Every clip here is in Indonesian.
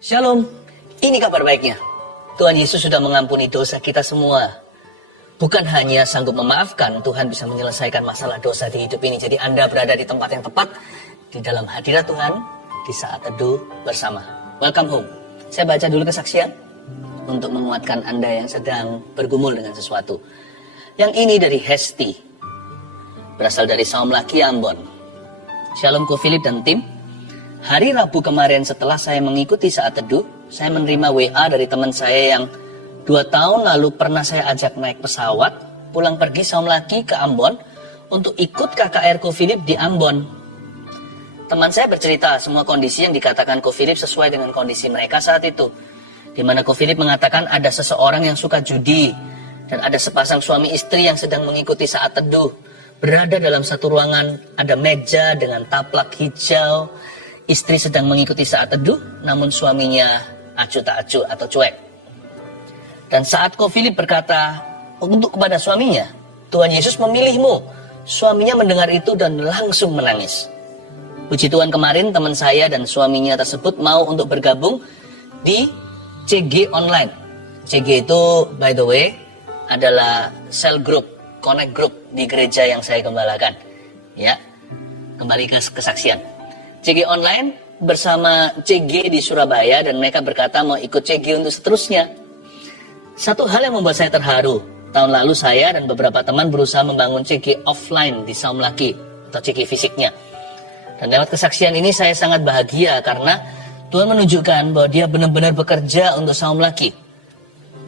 Shalom, ini kabar baiknya. Tuhan Yesus sudah mengampuni dosa kita semua. Bukan hanya sanggup memaafkan, Tuhan bisa menyelesaikan masalah dosa di hidup ini. Jadi Anda berada di tempat yang tepat, di dalam hadirat Tuhan, di saat teduh bersama. Welcome home. Saya baca dulu kesaksian untuk menguatkan Anda yang sedang bergumul dengan sesuatu. Yang ini dari Hesti, berasal dari Saum Laki Ambon. Shalom Ko Philip dan tim. Hari Rabu kemarin setelah saya mengikuti saat teduh, saya menerima WA dari teman saya yang 2 tahun lalu pernah saya ajak naik pesawat, pulang pergi Saum Laki ke Ambon untuk ikut KKR Ko Philip di Ambon. Teman saya bercerita semua kondisi yang dikatakan Ko Philip sesuai dengan kondisi mereka saat itu. Di mana Ko Philip mengatakan ada seseorang yang suka judi, dan ada sepasang suami istri yang sedang mengikuti saat teduh. Berada dalam satu ruangan, ada meja dengan taplak hijau. Istri sedang mengikuti saat teduh, namun suaminya acuh tak acuh atau cuek. Dan saat Ko Philip berkata untuk kepada suaminya, Tuhan Yesus memilihmu. Suaminya mendengar itu dan langsung menangis. Puji Tuhan, kemarin teman saya dan suaminya tersebut mau untuk bergabung di CG online. CG itu by the way adalah cell group, connect group di gereja yang saya gembalakan. Ya, kembali ke kesaksian. CG online bersama CG di Surabaya, dan mereka berkata mau ikut CG untuk seterusnya. Satu hal yang membuat saya terharu, tahun lalu saya dan beberapa teman berusaha membangun CG offline di Saum Laki atau CG fisiknya. Dan lewat kesaksian ini saya sangat bahagia karena Tuhan menunjukkan bahwa Dia benar-benar bekerja untuk Saum Laki.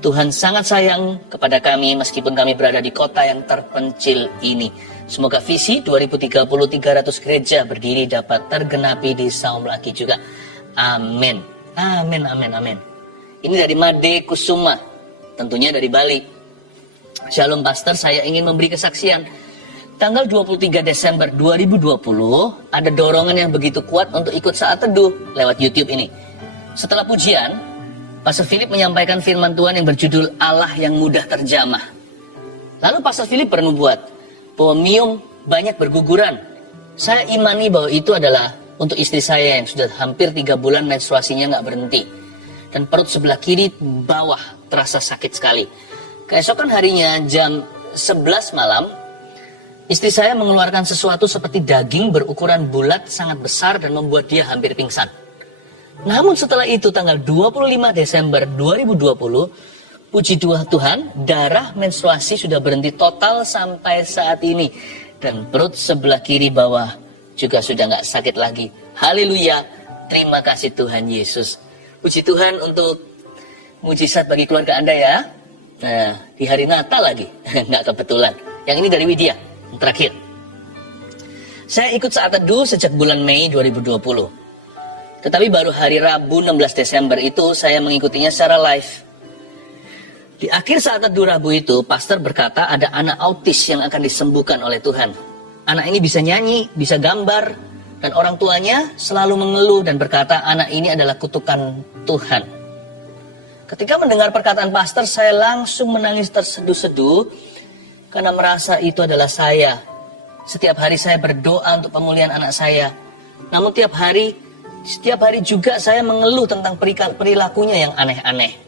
Tuhan sangat sayang kepada kami meskipun kami berada di kota yang terpencil ini. Semoga visi 2030 300 gereja berdiri dapat tergenapi di Saum Laki juga. Amin. Amin, amin, amin. Ini dari Made Kusuma, tentunya dari Bali. Shalom Pastor, saya ingin memberi kesaksian. Tanggal 23 Desember 2020, ada dorongan yang begitu kuat untuk ikut saat teduh lewat YouTube ini. Setelah pujian, Pastor Philip menyampaikan firman Tuhan yang berjudul Allah yang mudah terjamah. Lalu Pastor Philip bernubuat bahwa Mium banyak berguguran. Saya imani bahwa itu adalah untuk istri saya yang sudah hampir 3 bulan menstruasinya nggak berhenti. Dan perut sebelah kiri bawah terasa sakit sekali. Keesokan harinya jam 11 malam, istri saya mengeluarkan sesuatu seperti daging berukuran bulat sangat besar dan membuat dia hampir pingsan. Namun setelah itu tanggal 25 Desember 2020, puji Tuhan, darah menstruasi sudah berhenti total sampai saat ini. Dan perut sebelah kiri bawah juga sudah nggak sakit lagi. Haleluya, terima kasih Tuhan Yesus. Puji Tuhan untuk mujizat bagi keluarga Anda ya. Nah, di hari Natal lagi, nggak kebetulan. Yang ini dari Widya, yang terakhir. Saya ikut saat teduh sejak bulan Mei 2020. Tetapi baru hari Rabu 16 Desember itu saya mengikutinya secara live. Di akhir saat teduh Rabu itu, pastor berkata ada anak autis yang akan disembuhkan oleh Tuhan. Anak ini bisa nyanyi, bisa gambar, dan orang tuanya selalu mengeluh dan berkata anak ini adalah kutukan Tuhan. Ketika mendengar perkataan pastor, saya langsung menangis terseduh-seduh karena merasa itu adalah saya. Setiap hari saya berdoa untuk pemulihan anak saya. Namun setiap hari juga saya mengeluh tentang perilakunya yang aneh-aneh.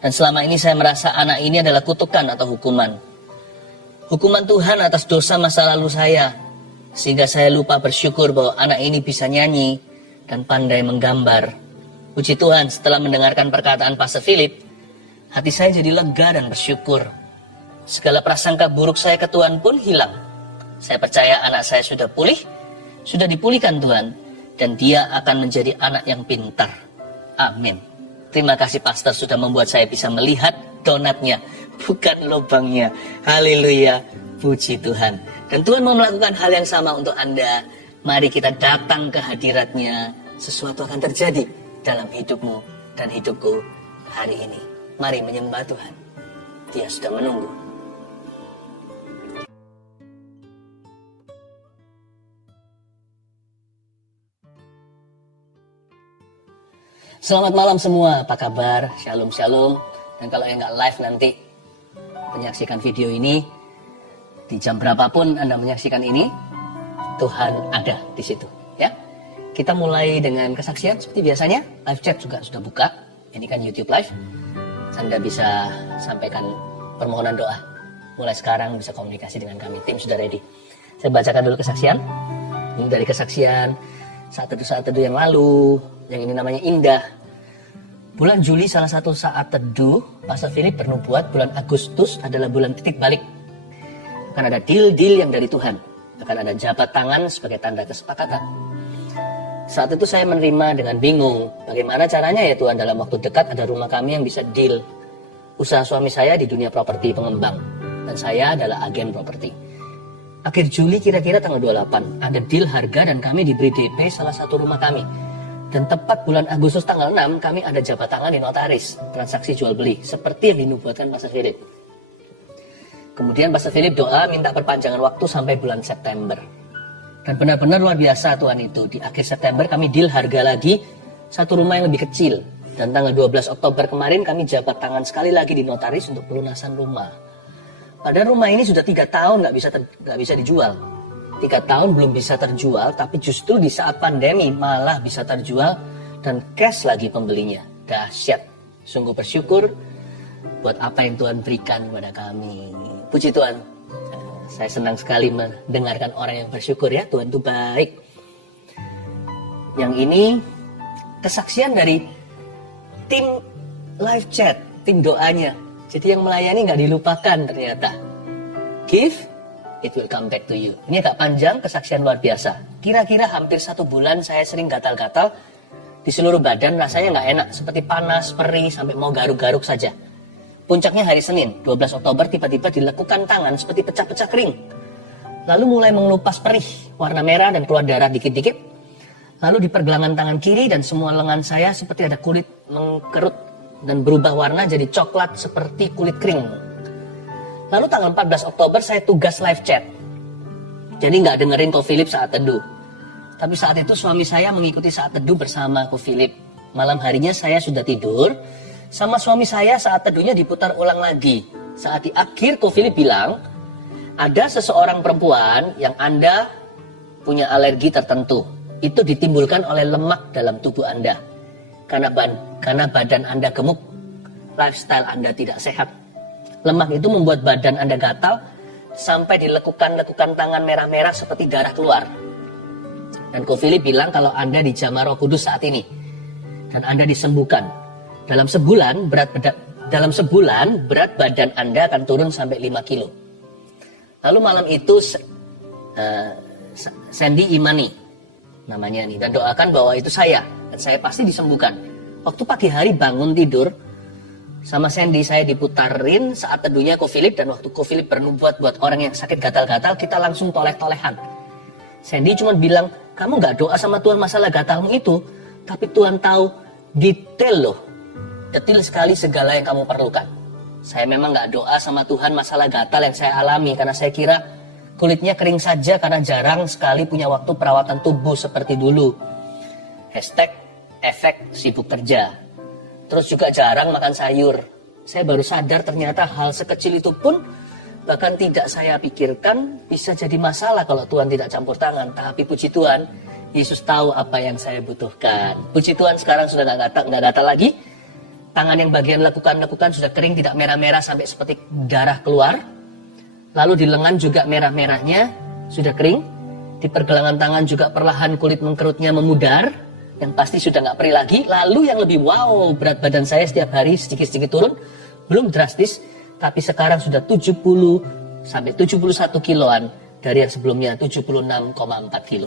Dan selama ini saya merasa anak ini adalah kutukan atau hukuman. Hukuman Tuhan atas dosa masa lalu saya. Sehingga saya lupa bersyukur bahwa anak ini bisa nyanyi dan pandai menggambar. Puji Tuhan, setelah mendengarkan perkataan Pastor Philip, hati saya jadi lega dan bersyukur. Segala prasangka buruk saya ke Tuhan pun hilang. Saya percaya anak saya sudah pulih, sudah dipulihkan Tuhan, dan dia akan menjadi anak yang pintar. Amin. Terima kasih pastor sudah membuat saya bisa melihat donatnya, bukan lubangnya. Haleluya, puji Tuhan. Dan Tuhan mau melakukan hal yang sama untuk Anda. Mari kita datang ke hadiratnya. Sesuatu akan terjadi dalam hidupmu dan hidupku hari ini. Mari menyembah Tuhan. Dia sudah menunggu. Selamat malam semua, apa kabar? Shalom, shalom. Dan kalau yang nggak live nanti menyaksikan video ini, di jam berapapun Anda menyaksikan ini, Tuhan ada di situ. Ya, Kita mulai dengan kesaksian seperti biasanya. Live chat juga sudah buka. Ini kan YouTube Live. Anda bisa sampaikan permohonan doa. Mulai sekarang bisa komunikasi dengan kami. Tim sudah ready. Saya bacakan dulu kesaksian. Ini dari kesaksian saat teduh yang lalu. Yang ini namanya Indah. Bulan Juli salah satu saat teduh, Pastor Philip bernubuat bulan Agustus adalah bulan titik balik. Akan ada deal-deal yang dari Tuhan. Akan ada jabat tangan sebagai tanda kesepakatan. Saat itu saya menerima dengan bingung. Bagaimana caranya ya Tuhan, dalam waktu dekat ada rumah kami yang bisa deal. Usaha suami saya di dunia properti pengembang. Dan saya adalah agen properti. Akhir Juli kira-kira tanggal 28. Ada deal harga dan kami diberi DP salah satu rumah kami. Dan tepat bulan Agustus tanggal 6 kami ada jabat tangan di notaris. Transaksi jual beli. Seperti yang dinubuatkan Pastor Philip. Kemudian Pastor Philip doa minta perpanjangan waktu sampai bulan September. Dan benar-benar luar biasa Tuhan itu. Di akhir September kami deal harga lagi satu rumah yang lebih kecil. Dan tanggal 12 Oktober kemarin kami jabat tangan sekali lagi di notaris untuk pelunasan rumah. Padahal rumah ini sudah 3 tahun nggak bisa dijual. 3 tahun belum bisa terjual, tapi justru di saat pandemi malah bisa terjual dan cash lagi pembelinya. Dahsyat. Sungguh bersyukur buat apa yang Tuhan berikan kepada kami. Puji Tuhan. Saya senang sekali mendengarkan orang yang bersyukur ya, Tuhan itu baik. Yang ini kesaksian dari tim live chat, tim doanya. Jadi yang melayani nggak dilupakan ternyata. Give, it will come back to you. Ini agak panjang, kesaksian luar biasa. Kira-kira hampir 1 bulan saya sering gatal-gatal di seluruh badan, rasanya nggak enak, seperti panas, perih, sampai mau garuk-garuk saja. Puncaknya hari Senin, 12 Oktober tiba-tiba dilekukan tangan seperti pecah-pecah kering. Lalu mulai mengelupas perih, warna merah dan keluar darah dikit-dikit. Lalu di pergelangan tangan kiri dan semua lengan saya seperti ada kulit mengkerut dan berubah warna jadi coklat seperti kulit kering. Lalu tanggal 14 Oktober saya tugas live chat. Jadi nggak dengerin Ko Philip saat teduh. Tapi saat itu suami saya mengikuti saat teduh bersama Ko Philip. Malam harinya saya sudah tidur. Sama suami saya saat teduhnya diputar ulang lagi. Saat di akhir Ko Philip bilang, ada seseorang perempuan yang Anda punya alergi tertentu. Itu ditimbulkan oleh lemak dalam tubuh Anda. Karena badan Anda gemuk, lifestyle Anda tidak sehat. Lemak itu membuat badan Anda gatal, sampai dilekukan-lekukan tangan merah-merah seperti darah keluar. Dan Ko Philip bilang kalau Anda dijamah Roh Kudus saat ini. Dan Anda disembuhkan. Dalam sebulan berat badan Anda akan turun sampai 5 kilo. Lalu malam itu Sandy Imani namanya nih, dan doakan bahwa itu saya dan saya pasti disembuhkan. Waktu pagi hari bangun tidur sama Sandy, saya diputarin saat teduhnya Ko Philip, dan waktu Ko Philip bernubuat buat orang yang sakit gatal-gatal, kita langsung toleh-tolehan. Sandy cuma bilang, kamu gak doa sama Tuhan masalah gatalmu itu, tapi Tuhan tahu detail loh. Detil sekali segala yang kamu perlukan. Saya memang gak doa sama Tuhan masalah gatal yang saya alami, karena saya kira kulitnya kering saja karena jarang sekali punya waktu perawatan tubuh seperti dulu. #efek sibuk kerja. Terus juga jarang makan sayur. Saya baru sadar ternyata hal sekecil itu pun bahkan tidak saya pikirkan bisa jadi masalah kalau Tuhan tidak campur tangan. Tapi puji Tuhan, Yesus tahu apa yang saya butuhkan. Puji Tuhan sekarang sudah gak gatal lagi. Tangan yang bagian lekukan sudah kering, tidak merah-merah sampai seperti darah keluar. Lalu di lengan juga merah-merahnya sudah kering. Di pergelangan tangan juga perlahan kulit mengkerutnya memudar. Yang pasti sudah nggak perih lagi. Lalu yang lebih wow, berat badan saya setiap hari sedikit-sedikit turun. Belum drastis, tapi sekarang sudah 70 sampai 71 kiloan dari yang sebelumnya 76,4 kilo.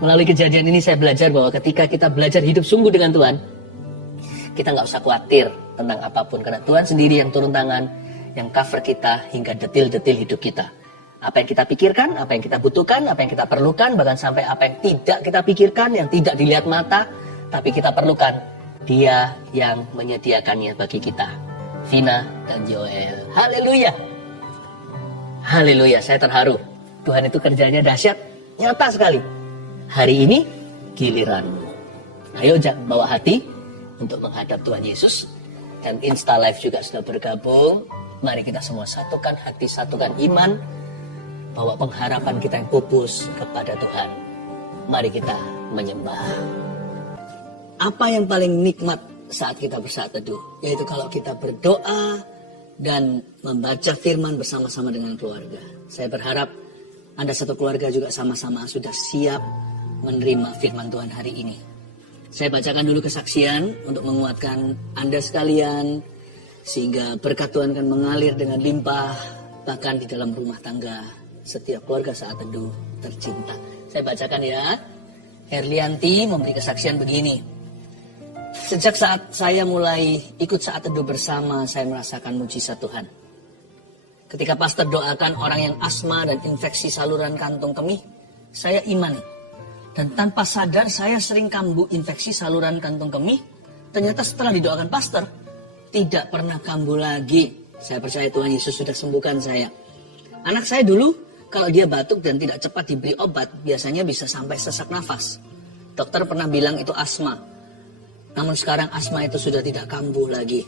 Melalui kejadian ini saya belajar bahwa ketika kita belajar hidup sungguh dengan Tuhan, kita nggak usah khawatir tentang apapun, karena Tuhan sendiri yang turun tangan, yang cover kita hingga detil-detil hidup kita. Apa yang kita pikirkan, apa yang kita butuhkan, apa yang kita perlukan, bahkan sampai apa yang tidak kita pikirkan, yang tidak dilihat mata, tapi kita perlukan, Dia yang menyediakannya bagi kita. Vina dan Joel. Haleluya. Haleluya, saya terharu. Tuhan itu kerjanya dahsyat, nyata sekali. Hari ini giliranmu. Ayo bawa hati untuk menghadap Tuhan Yesus. Dan Insta Live juga sudah bergabung. Mari kita semua satukan hati, satukan iman, bahwa pengharapan kita yang pupus kepada Tuhan. Mari kita menyembah. Apa yang paling nikmat saat kita bersaat teduh? Yaitu kalau kita berdoa dan membaca firman bersama-sama dengan keluarga. Saya berharap Anda satu keluarga juga sama-sama sudah siap menerima firman Tuhan hari ini. Saya bacakan dulu kesaksian untuk menguatkan Anda sekalian, sehingga berkat Tuhan akan mengalir dengan limpah, bahkan di dalam rumah tangga setiap keluarga saat teduh tercinta. Saya bacakan ya. Herlianti memberi kesaksian begini. Sejak saat saya mulai ikut saat teduh bersama, saya merasakan mujizat Tuhan. Ketika pastor doakan orang yang asma dan infeksi saluran kantong kemih, saya imani. Dan tanpa sadar saya sering kambuh infeksi saluran kantong kemih. Ternyata setelah didoakan pastor, tidak pernah kambuh lagi. Saya percaya Tuhan Yesus sudah sembuhkan saya. Anak saya dulu, kalau dia batuk dan tidak cepat diberi obat, biasanya bisa sampai sesak nafas. Dokter pernah bilang itu asma. Namun sekarang asma itu sudah tidak kambuh lagi.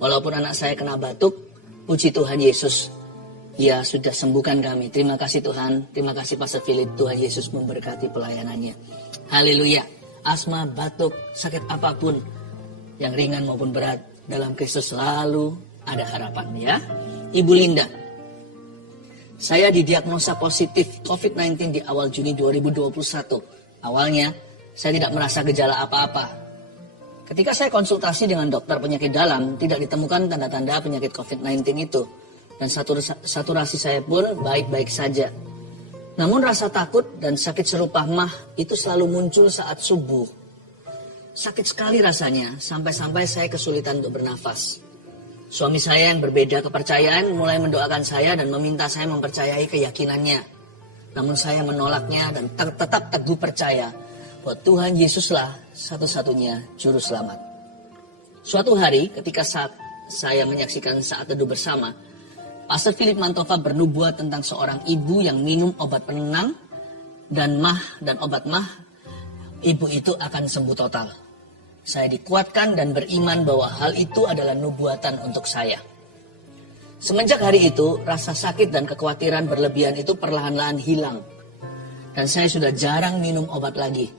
Walaupun anak saya kena batuk, puji Tuhan Yesus, ya sudah sembuhkan kami. Terima kasih Tuhan, terima kasih Pastor Philip. Tuhan Yesus memberkati pelayanannya. Haleluya. Asma, batuk, sakit apapun, yang ringan maupun berat, dalam Kristus selalu ada harapan ya. Ibu Linda, saya didiagnosa positif COVID-19 di awal Juni 2021. Awalnya, saya tidak merasa gejala apa-apa. Ketika saya konsultasi dengan dokter penyakit dalam, tidak ditemukan tanda-tanda penyakit COVID-19 itu. Dan saturasi saya pun baik-baik saja. Namun rasa takut dan sakit serupa mah itu selalu muncul saat subuh. Sakit sekali rasanya, sampai-sampai saya kesulitan untuk bernafas. Suami saya yang berbeda kepercayaan mulai mendoakan saya dan meminta saya mempercayai keyakinannya. Namun saya menolaknya dan tetap teguh percaya bahwa Tuhan Yesuslah satu-satunya juru selamat. Suatu hari ketika saat saya menyaksikan saat teduh bersama, Pastor Philip Mantova bernubuat tentang seorang ibu yang minum obat penenang dan obat mah, ibu itu akan sembuh total. Saya dikuatkan dan beriman bahwa hal itu adalah nubuatan untuk saya. Semenjak hari itu, rasa sakit dan kekhawatiran berlebihan itu perlahan-lahan hilang. Dan saya sudah jarang minum obat lagi.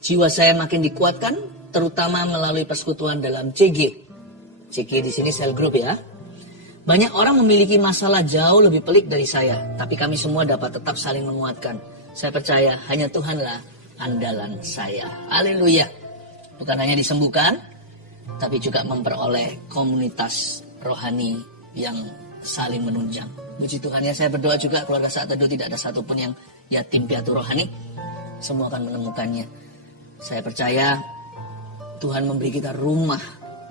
Jiwa saya makin dikuatkan, terutama melalui persekutuan dalam CG. CG di sini cell group ya. Banyak orang memiliki masalah jauh lebih pelik dari saya, tapi kami semua dapat tetap saling menguatkan. Saya percaya hanya Tuhanlah andalan saya. Haleluya. Bukan hanya disembuhkan, tapi juga memperoleh komunitas rohani yang saling menunjang. Puji Tuhan ya, saya berdoa juga keluarga saat teduh tidak ada satupun yang yatim piatu rohani. Semua akan menemukannya. Saya percaya Tuhan memberi kita rumah,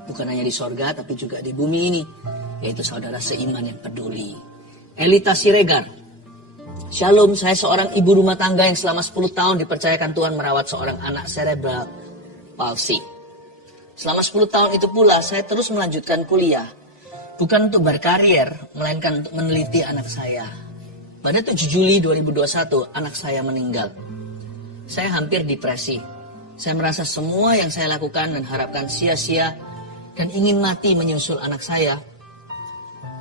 bukan hanya di sorga, tapi juga di bumi ini. Yaitu saudara seiman yang peduli. Elita Siregar. Shalom, saya seorang ibu rumah tangga yang selama 10 tahun dipercayakan Tuhan merawat seorang anak cerebral palsy. Selama 10 tahun itu pula saya terus melanjutkan kuliah. Bukan untuk berkarier, melainkan untuk meneliti anak saya. Pada 7 Juli 2021, anak saya meninggal. Saya hampir depresi. Saya merasa semua yang saya lakukan dan harapkan sia-sia dan ingin mati menyusul anak saya.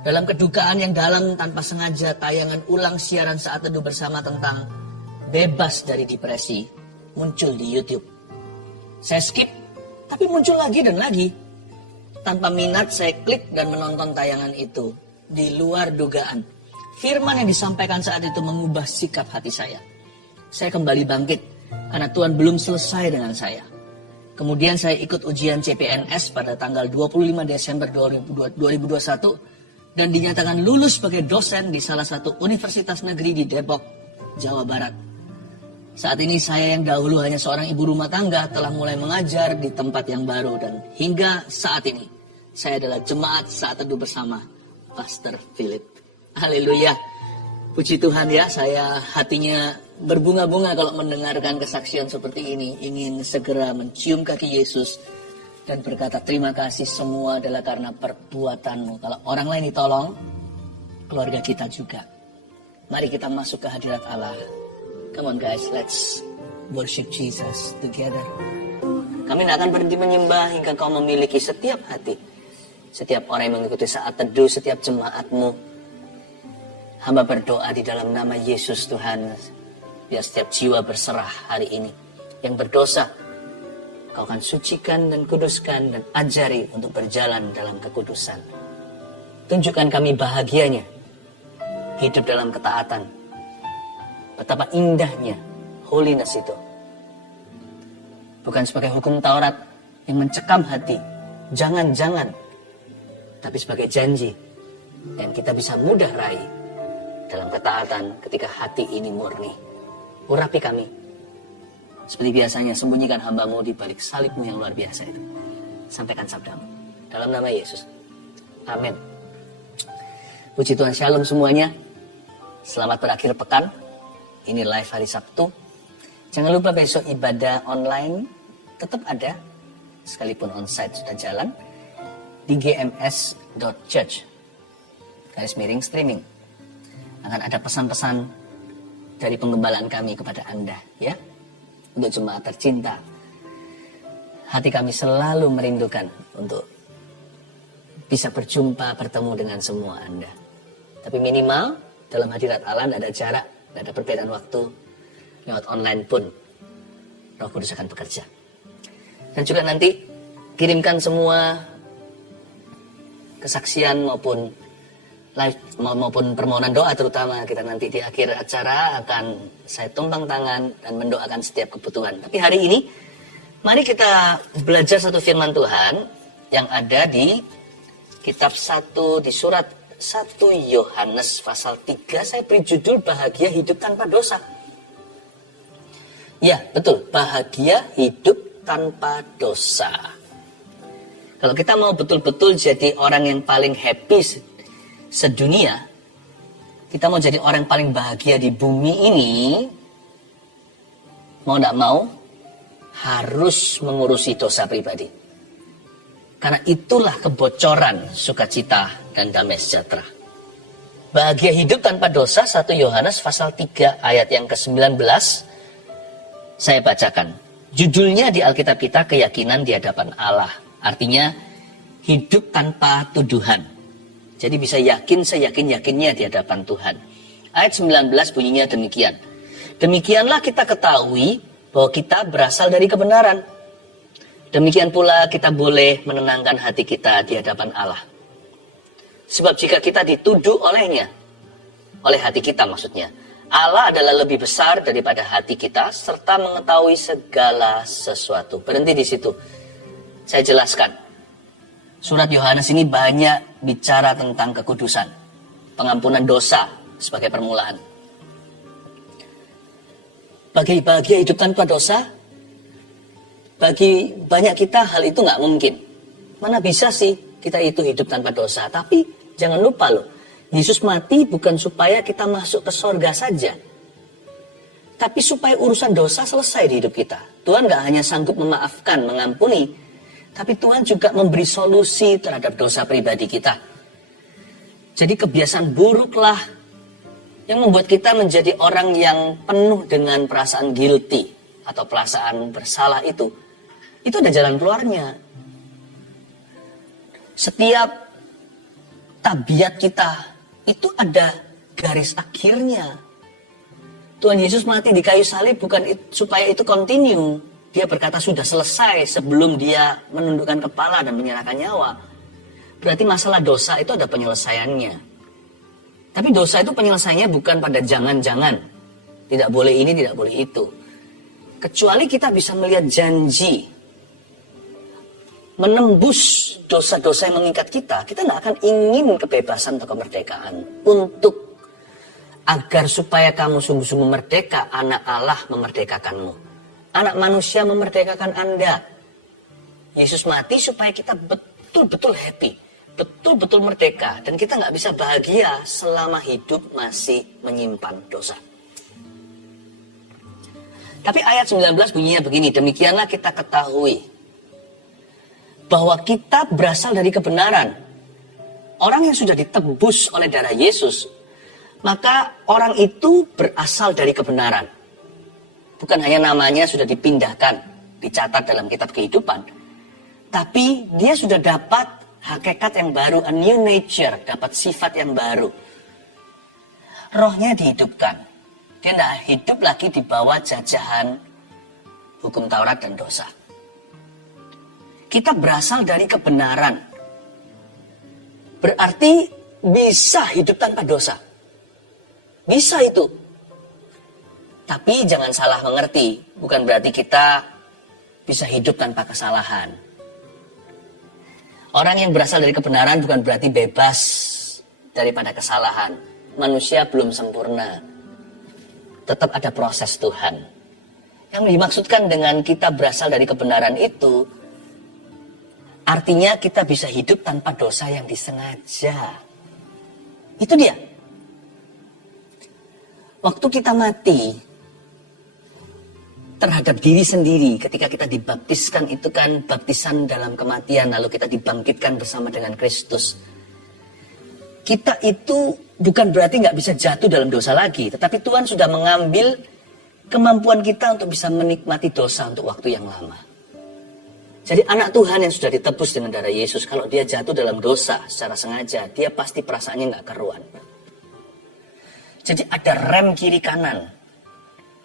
Dalam kedukaan yang dalam tanpa sengaja tayangan ulang siaran saat teduh bersama tentang bebas dari depresi muncul di YouTube. Saya skip, tapi muncul lagi dan lagi. Tanpa minat saya klik dan menonton tayangan itu. Di luar dugaan, firman yang disampaikan saat itu mengubah sikap hati saya. Saya kembali bangkit karena Tuhan belum selesai dengan saya. Kemudian saya ikut ujian CPNS pada tanggal 25 Desember 2021 dan dinyatakan lulus sebagai dosen di salah satu universitas negeri di Depok, Jawa Barat. Saat ini saya yang dahulu hanya seorang ibu rumah tangga telah mulai mengajar di tempat yang baru dan hingga saat ini saya adalah jemaat saat teduh bersama Pastor Philip. Haleluya. Puji Tuhan ya, saya hatinya berbunga-bunga kalau mendengarkan kesaksian seperti ini. Ingin segera mencium kaki Yesus dan berkata terima kasih, semua adalah karena perbuatanmu. Kalau orang lain ditolong, keluarga kita juga. Mari kita masuk ke hadirat Allah. Come on guys, let's worship Jesus together. Kami tidak akan berhenti menyembah hingga kau memiliki setiap hati. Setiap orang yang mengikuti saat teduh, setiap jemaatmu. Hamba berdoa di dalam nama Yesus Tuhan. Biar setiap jiwa berserah hari ini yang berdosa, Kau akan sucikan dan kuduskan dan ajari untuk berjalan dalam kekudusan. Tunjukkan kami bahagianya hidup dalam ketaatan. Betapa indahnya holiness itu. Bukan sebagai hukum Taurat yang mencekam hati. Jangan-jangan. Tapi sebagai janji yang kita bisa mudah raih dalam ketaatan ketika hati ini murni. Urapi kami. Seperti biasanya, sembunyikan hamba-Mu di balik salib-Mu yang luar biasa itu. Sampaikan sabda-Mu. Dalam nama Yesus. Amin. Puji Tuhan, shalom semuanya. Selamat berakhir pekan. Ini live hari Sabtu. Jangan lupa besok ibadah online tetap ada. Sekalipun onsite sudah jalan. Di gms.church. _streaming. Akan ada pesan-pesan dari penggembalaan kami kepada Anda. Ya. Untuk jemaat tercinta. Hati kami selalu merindukan untuk bisa berjumpa, bertemu dengan semua Anda. Tapi minimal dalam hadirat Allah tidak ada jarak, tidak ada perbedaan waktu. Lewat online pun Roh Kudus akan bekerja. Dan juga nanti kirimkan semua kesaksian maupun live maupun permohonan doa, terutama kita nanti di akhir acara akan saya tumpang tangan dan mendoakan setiap kebutuhan. Tapi hari ini mari kita belajar satu firman Tuhan yang ada di kitab 1 di surat 1 Yohanes pasal 3. Saya beri judul bahagia hidup tanpa dosa. Ya, betul, bahagia hidup tanpa dosa. Kalau kita mau betul-betul jadi orang yang paling happy sedunia, kita mau jadi orang yang paling bahagia di bumi ini, mau tidak mau harus mengurusi dosa pribadi. Karena itulah kebocoran sukacita dan damai sejahtera. Bahagia hidup tanpa dosa, 1 Yohanes pasal 3 ayat yang ke-19. Saya bacakan. Judulnya di Alkitab kita, keyakinan di hadapan Allah. Artinya hidup tanpa tuduhan. Jadi bisa yakin seyakin-yakinnya di hadapan Tuhan. Ayat 19 bunyinya demikian. Demikianlah kita ketahui bahwa kita berasal dari kebenaran. Demikian pula kita boleh menenangkan hati kita di hadapan Allah. Sebab jika kita dituduh olehnya, oleh hati kita maksudnya, Allah adalah lebih besar daripada hati kita serta mengetahui segala sesuatu. Berhenti di situ. Saya jelaskan. Surat Yohanes ini banyak bicara tentang kekudusan, pengampunan dosa sebagai permulaan. Bagi bahagia hidup tanpa dosa, bagi banyak kita hal itu nggak mungkin. Mana bisa sih kita itu hidup tanpa dosa? Tapi jangan lupa loh, Yesus mati bukan supaya kita masuk ke sorga saja, tapi supaya urusan dosa selesai di hidup kita. Tuhan nggak hanya sanggup memaafkan, mengampuni, tapi Tuhan juga memberi solusi terhadap dosa pribadi kita. Jadi kebiasaan buruklah yang membuat kita menjadi orang yang penuh dengan perasaan guilty atau perasaan bersalah itu. Itu ada jalan keluarnya. Setiap tabiat kita itu ada garis akhirnya. Tuhan Yesus mati di kayu salib bukan supaya itu continue. Dia berkata sudah selesai sebelum dia menundukkan kepala dan menyerahkan nyawa. Berarti masalah dosa itu ada penyelesaiannya. Tapi dosa itu penyelesaiannya bukan pada jangan-jangan. Tidak boleh ini, tidak boleh itu. Kecuali kita bisa melihat janji. Menembus dosa-dosa yang mengikat kita. Kita tidak akan ingin kebebasan atau kemerdekaan. Untuk agar supaya kamu sungguh-sungguh merdeka, anak Allah memerdekakanmu. Anak manusia memerdekakan Anda. Yesus mati supaya kita betul-betul happy. Betul-betul merdeka. Dan kita nggak bisa bahagia selama hidup masih menyimpan dosa. Tapi ayat 19 bunyinya begini. Demikianlah kita ketahui bahwa kita berasal dari kebenaran. Orang yang sudah ditebus oleh darah Yesus, maka orang itu berasal dari kebenaran. Bukan hanya namanya sudah dipindahkan, dicatat dalam kitab kehidupan. Tapi dia sudah dapat hakikat yang baru, a new nature, dapat sifat yang baru. Rohnya dihidupkan. Dia tidak hidup lagi di bawah jajahan hukum Taurat dan dosa. Kita berasal dari kebenaran. Berarti bisa hidup tanpa dosa. Bisa itu. Tapi jangan salah mengerti. Bukan berarti kita bisa hidup tanpa kesalahan. Orang yang berasal dari kebenaran bukan berarti bebas daripada kesalahan. Manusia belum sempurna. Tetap ada proses Tuhan. Yang dimaksudkan dengan kita berasal dari kebenaran itu, artinya kita bisa hidup tanpa dosa yang disengaja. Itu dia. Waktu kita mati terhadap diri sendiri, ketika kita dibaptiskan, itu kan baptisan dalam kematian, lalu kita dibangkitkan bersama dengan Kristus. Kita itu bukan berarti nggak bisa jatuh dalam dosa lagi, tetapi Tuhan sudah mengambil kemampuan kita untuk bisa menikmati dosa untuk waktu yang lama. Jadi anak Tuhan yang sudah ditebus dengan darah Yesus, kalau dia jatuh dalam dosa secara sengaja, dia pasti perasaannya nggak karuan. Jadi ada rem kiri kanan,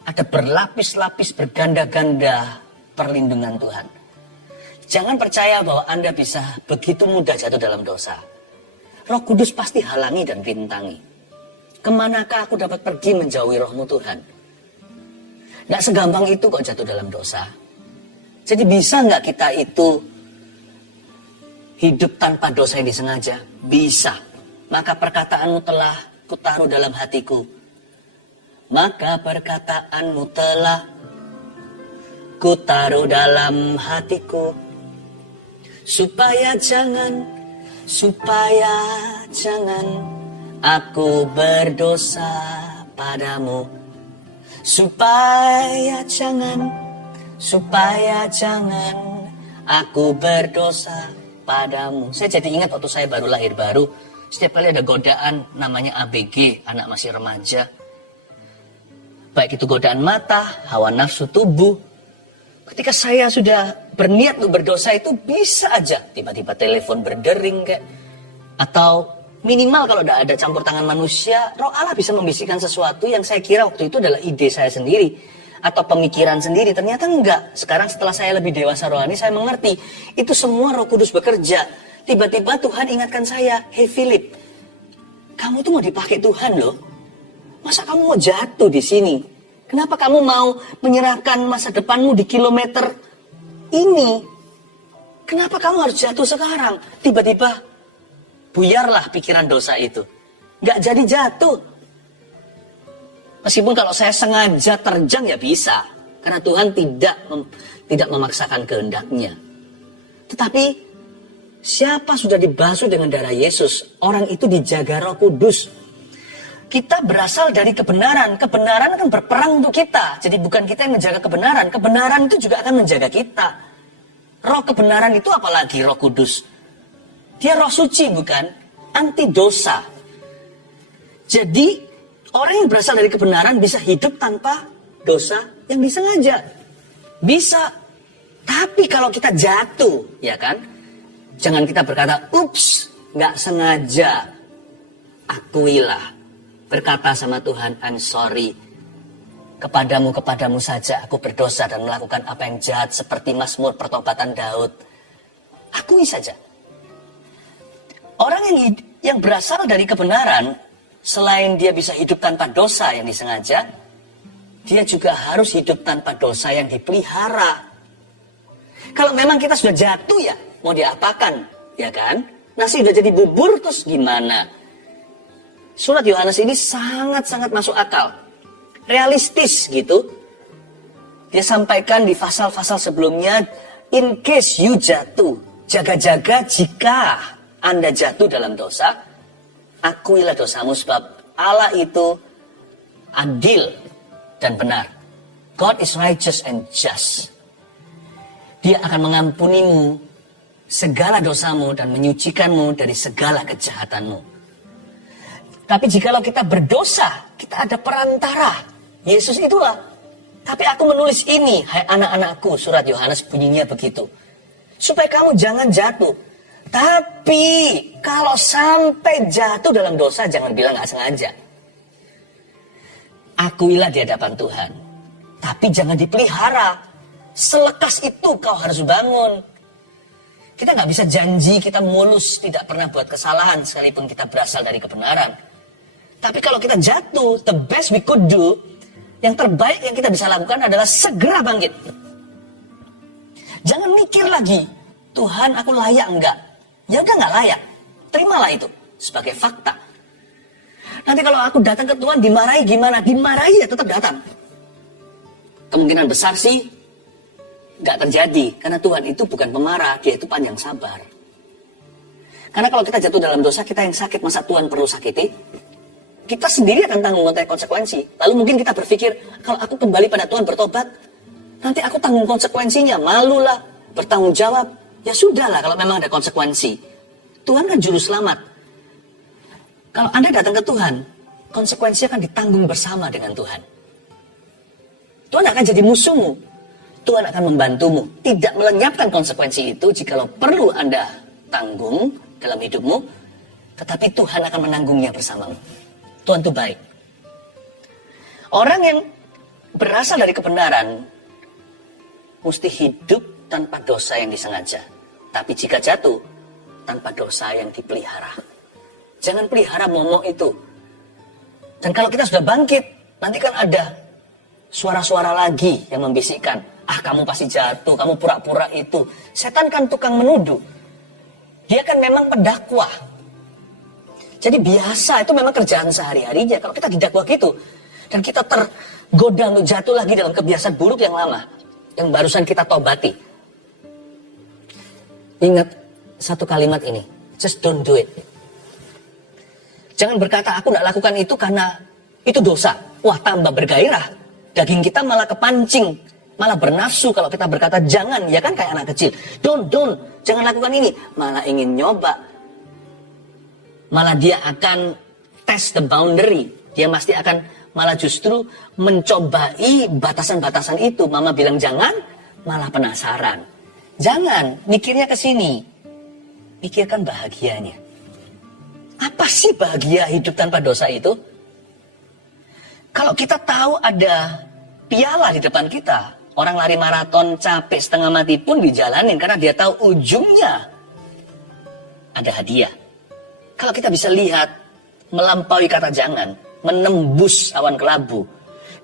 ada berlapis-lapis berganda-ganda perlindungan Tuhan. Jangan percaya bahwa Anda bisa begitu mudah jatuh dalam dosa. Roh Kudus pasti halangi dan rintangi. Kemanakah aku dapat pergi menjauhi rohmu Tuhan? Nggak segampang itu kok jatuh dalam dosa. Jadi bisa nggak kita itu hidup tanpa dosa yang disengaja? Bisa. Maka perkataanmu telah kutaruh dalam hatiku. Maka perkataanmu telah kutaruh dalam hatiku. Supaya jangan aku berdosa padamu. Supaya jangan aku berdosa padamu. Saya jadi ingat waktu saya baru lahir baru, setiap kali ada godaan namanya ABG, anak masih remaja. Baik itu godaan mata, hawa nafsu tubuh. Ketika saya sudah berniat untuk berdosa itu bisa aja tiba-tiba telepon berdering kayak, atau minimal kalau tidak ada campur tangan manusia, Roh Allah bisa membisikkan sesuatu yang saya kira waktu itu adalah ide saya sendiri atau pemikiran sendiri. Ternyata enggak. Sekarang setelah saya lebih dewasa rohani, saya mengerti itu semua Roh Kudus bekerja. Tiba-tiba Tuhan ingatkan saya, "Hey Philip, kamu tuh mau dipakai Tuhan loh. Masa kamu mau jatuh di sini? Kenapa kamu mau menyerahkan masa depanmu di kilometer ini? Kenapa kamu harus jatuh sekarang?" Tiba-tiba buyarlah pikiran dosa itu. Nggak jadi jatuh. Meskipun kalau saya sengaja terjang ya bisa. Karena Tuhan tidak memaksakan kehendaknya. Tetapi siapa sudah dibasuh dengan darah Yesus, orang itu dijaga Roh Kudus. Kita berasal dari kebenaran. Kebenaran akan berperang untuk kita. Jadi bukan kita yang menjaga kebenaran. Kebenaran itu juga akan menjaga kita. Roh kebenaran itu apalagi Roh Kudus. Dia roh suci bukan? Anti dosa. Jadi orang yang berasal dari kebenaran bisa hidup tanpa dosa yang disengaja. Bisa. Tapi kalau kita jatuh, ya kan? Jangan kita berkata, "Ups, nggak sengaja." Akuilah. Berkata sama Tuhan, "I'm sorry. Kepadamu saja aku berdosa dan melakukan apa yang jahat seperti Mazmur pertobatan Daud." Akui saja. Orang yang berasal dari kebenaran, selain dia bisa hidup tanpa dosa yang disengaja, dia juga harus hidup tanpa dosa yang dipelihara. Kalau memang kita sudah jatuh ya, mau diapakan, ya kan? Nasi udah jadi bubur, terus gimana? Surat Yohanes ini sangat-sangat masuk akal. Realistis gitu. Dia sampaikan di pasal-pasal sebelumnya, in case you jatuh, jaga-jaga jika Anda jatuh dalam dosa, akuilah dosamu sebab Allah itu adil dan benar. God is righteous and just. Dia akan mengampunimu segala dosamu dan menyucikanmu dari segala kejahatanmu. Tapi jikalau kita berdosa, kita ada perantara. Yesus itulah. Tapi aku menulis ini, hai anak-anakku, surat Yohanes bunyinya begitu. Supaya kamu jangan jatuh. Tapi kalau sampai jatuh dalam dosa, jangan bilang gak sengaja. akuilah di hadapan Tuhan. Tapi jangan dipelihara. Selekas itu kau harus bangun. Kita nggak bisa janji kita mulus, tidak pernah buat kesalahan sekalipun kita berasal dari kebenaran. Tapi kalau kita jatuh, the best we could do, yang terbaik yang kita bisa lakukan adalah segera bangkit. Jangan mikir lagi, Tuhan aku layak enggak? Ya udah nggak layak. Terimalah itu sebagai fakta. Nanti kalau aku datang ke Tuhan dimarahi gimana? Dimarahi ya tetap datang. Kemungkinan besar sih nggak terjadi. Karena Tuhan itu bukan pemarah, dia itu panjang sabar. Karena kalau kita jatuh dalam dosa, kita yang sakit, masa Tuhan perlu sakiti? Kita sendiri akan tanggung konsekuensi. Lalu mungkin kita berpikir, kalau aku kembali pada Tuhan bertobat, nanti aku tanggung konsekuensinya, malulah, bertanggung jawab. Ya sudahlah kalau memang ada konsekuensi. Tuhan kan juru selamat. Kalau Anda datang ke Tuhan, konsekuensi akan ditanggung bersama dengan Tuhan. Tuhan akan jadi musuhmu. Tuhan akan membantumu. Tidak melenyapkan konsekuensi itu jikalau perlu Anda tanggung dalam hidupmu. Tetapi Tuhan akan menanggungnya bersamamu. Tuhan itu baik. Orang yang berasal dari kebenaran mesti hidup tanpa dosa yang disengaja. Tapi jika jatuh, tanpa dosa yang dipelihara. Jangan pelihara momok itu. Dan kalau kita sudah bangkit, nanti kan ada suara-suara lagi yang membisikkan, kamu pasti jatuh, kamu pura-pura itu. Setan kan tukang menuduh. Dia kan memang pendakwah. Jadi biasa, itu memang kerjaan sehari-harinya. Kalau kita didakwa gitu, dan kita tergoda untuk jatuh lagi dalam kebiasaan buruk yang lama, yang barusan kita tobati. Ingat satu kalimat ini, just don't do it. Jangan berkata, aku tidak lakukan itu karena itu dosa. Wah, tambah bergairah. Daging kita malah kepancing, malah bernafsu kalau kita berkata jangan, ya kan kayak anak kecil. Don't, jangan lakukan ini. Malah ingin nyoba. Malah dia akan test the boundary. Dia pasti akan malah justru mencobai batasan-batasan itu. Mama bilang jangan, malah penasaran. Jangan, mikirnya ke sini. Pikirkan bahagianya. Apa sih bahagia hidup tanpa dosa itu? Kalau kita tahu ada piala di depan kita, orang lari maraton capek setengah mati pun dijalanin karena dia tahu ujungnya ada hadiah. Kalau kita bisa lihat melampaui kata jangan, menembus awan kelabu,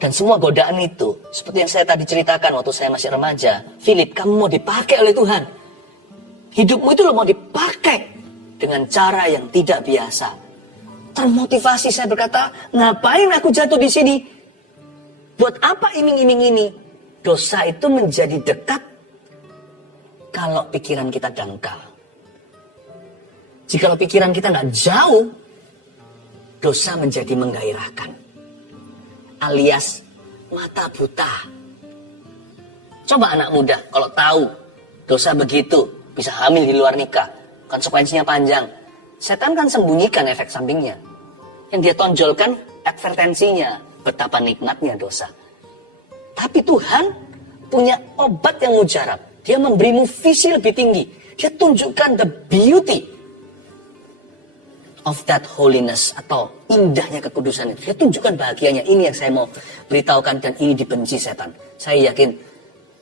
dan semua godaan itu, seperti yang saya tadi ceritakan waktu saya masih remaja, Philip, kamu mau dipakai oleh Tuhan. Hidupmu itu lo mau dipakai dengan cara yang tidak biasa. Termotivasi saya berkata, ngapain aku jatuh di sini? Buat apa iming-iming ini? Dosa itu menjadi dekat kalau pikiran kita dangkal. Jikalau pikiran kita nggak jauh, dosa menjadi menggairahkan. Alias mata buta. Coba anak muda kalau tahu dosa begitu, bisa hamil di luar nikah, konsekuensinya panjang. Setan kan sembunyikan efek sampingnya. Yang dia tonjolkan advertensinya, betapa nikmatnya dosa. Tapi Tuhan punya obat yang mujarab. Dia memberimu visi lebih tinggi. Dia tunjukkan the beauty of that holiness, atau indahnya kekudusan itu. Dia tunjukkan bahagianya. Ini yang saya mau beritahukan, dan ini dibenci setan. Saya yakin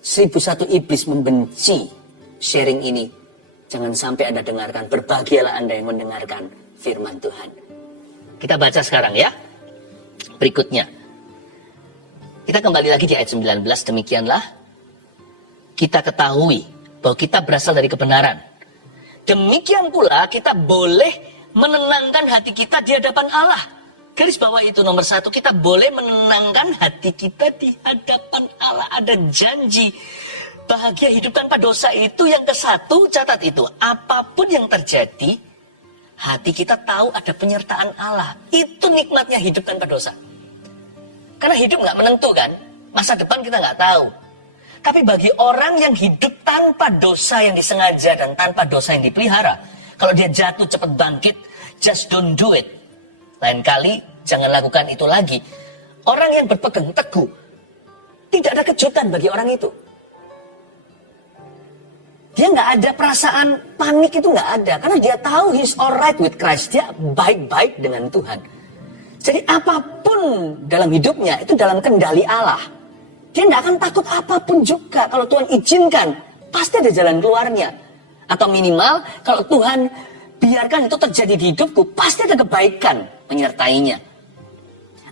1001 iblis membenci sharing ini. Jangan sampai Anda dengarkan. Berbahagialah Anda yang mendengarkan firman Tuhan. Kita baca sekarang ya. Berikutnya. Kita kembali lagi di ayat 19. Demikianlah kita ketahui bahwa kita berasal dari kebenaran. Demikian pula kita boleh menenangkan hati kita di hadapan Allah. Garis bawah itu nomor 1, kita boleh menenangkan hati kita di hadapan Allah. Ada janji bahagia hidup tanpa dosa itu. Yang ke-1, catat itu, apapun yang terjadi, hati kita tahu ada penyertaan Allah. Itu nikmatnya hidup tanpa dosa. Karena hidup nggak menentu kan, masa depan kita nggak tahu. Tapi bagi orang yang hidup tanpa dosa yang disengaja dan tanpa dosa yang dipelihara, kalau dia jatuh cepat bangkit, just don't do it. Lain kali jangan lakukan itu lagi. Orang yang berpegang teguh, tidak ada kejutan bagi orang itu. Dia nggak ada perasaan panik, itu nggak ada. Karena dia tahu he's alright with Christ. Dia baik-baik dengan Tuhan. Jadi apapun dalam hidupnya itu dalam kendali Allah. Dia tidak akan takut apapun juga. Kalau Tuhan izinkan, pasti ada jalan keluarnya. Atau minimal kalau Tuhan biarkan itu terjadi di hidupku, pasti ada kebaikan menyertainya.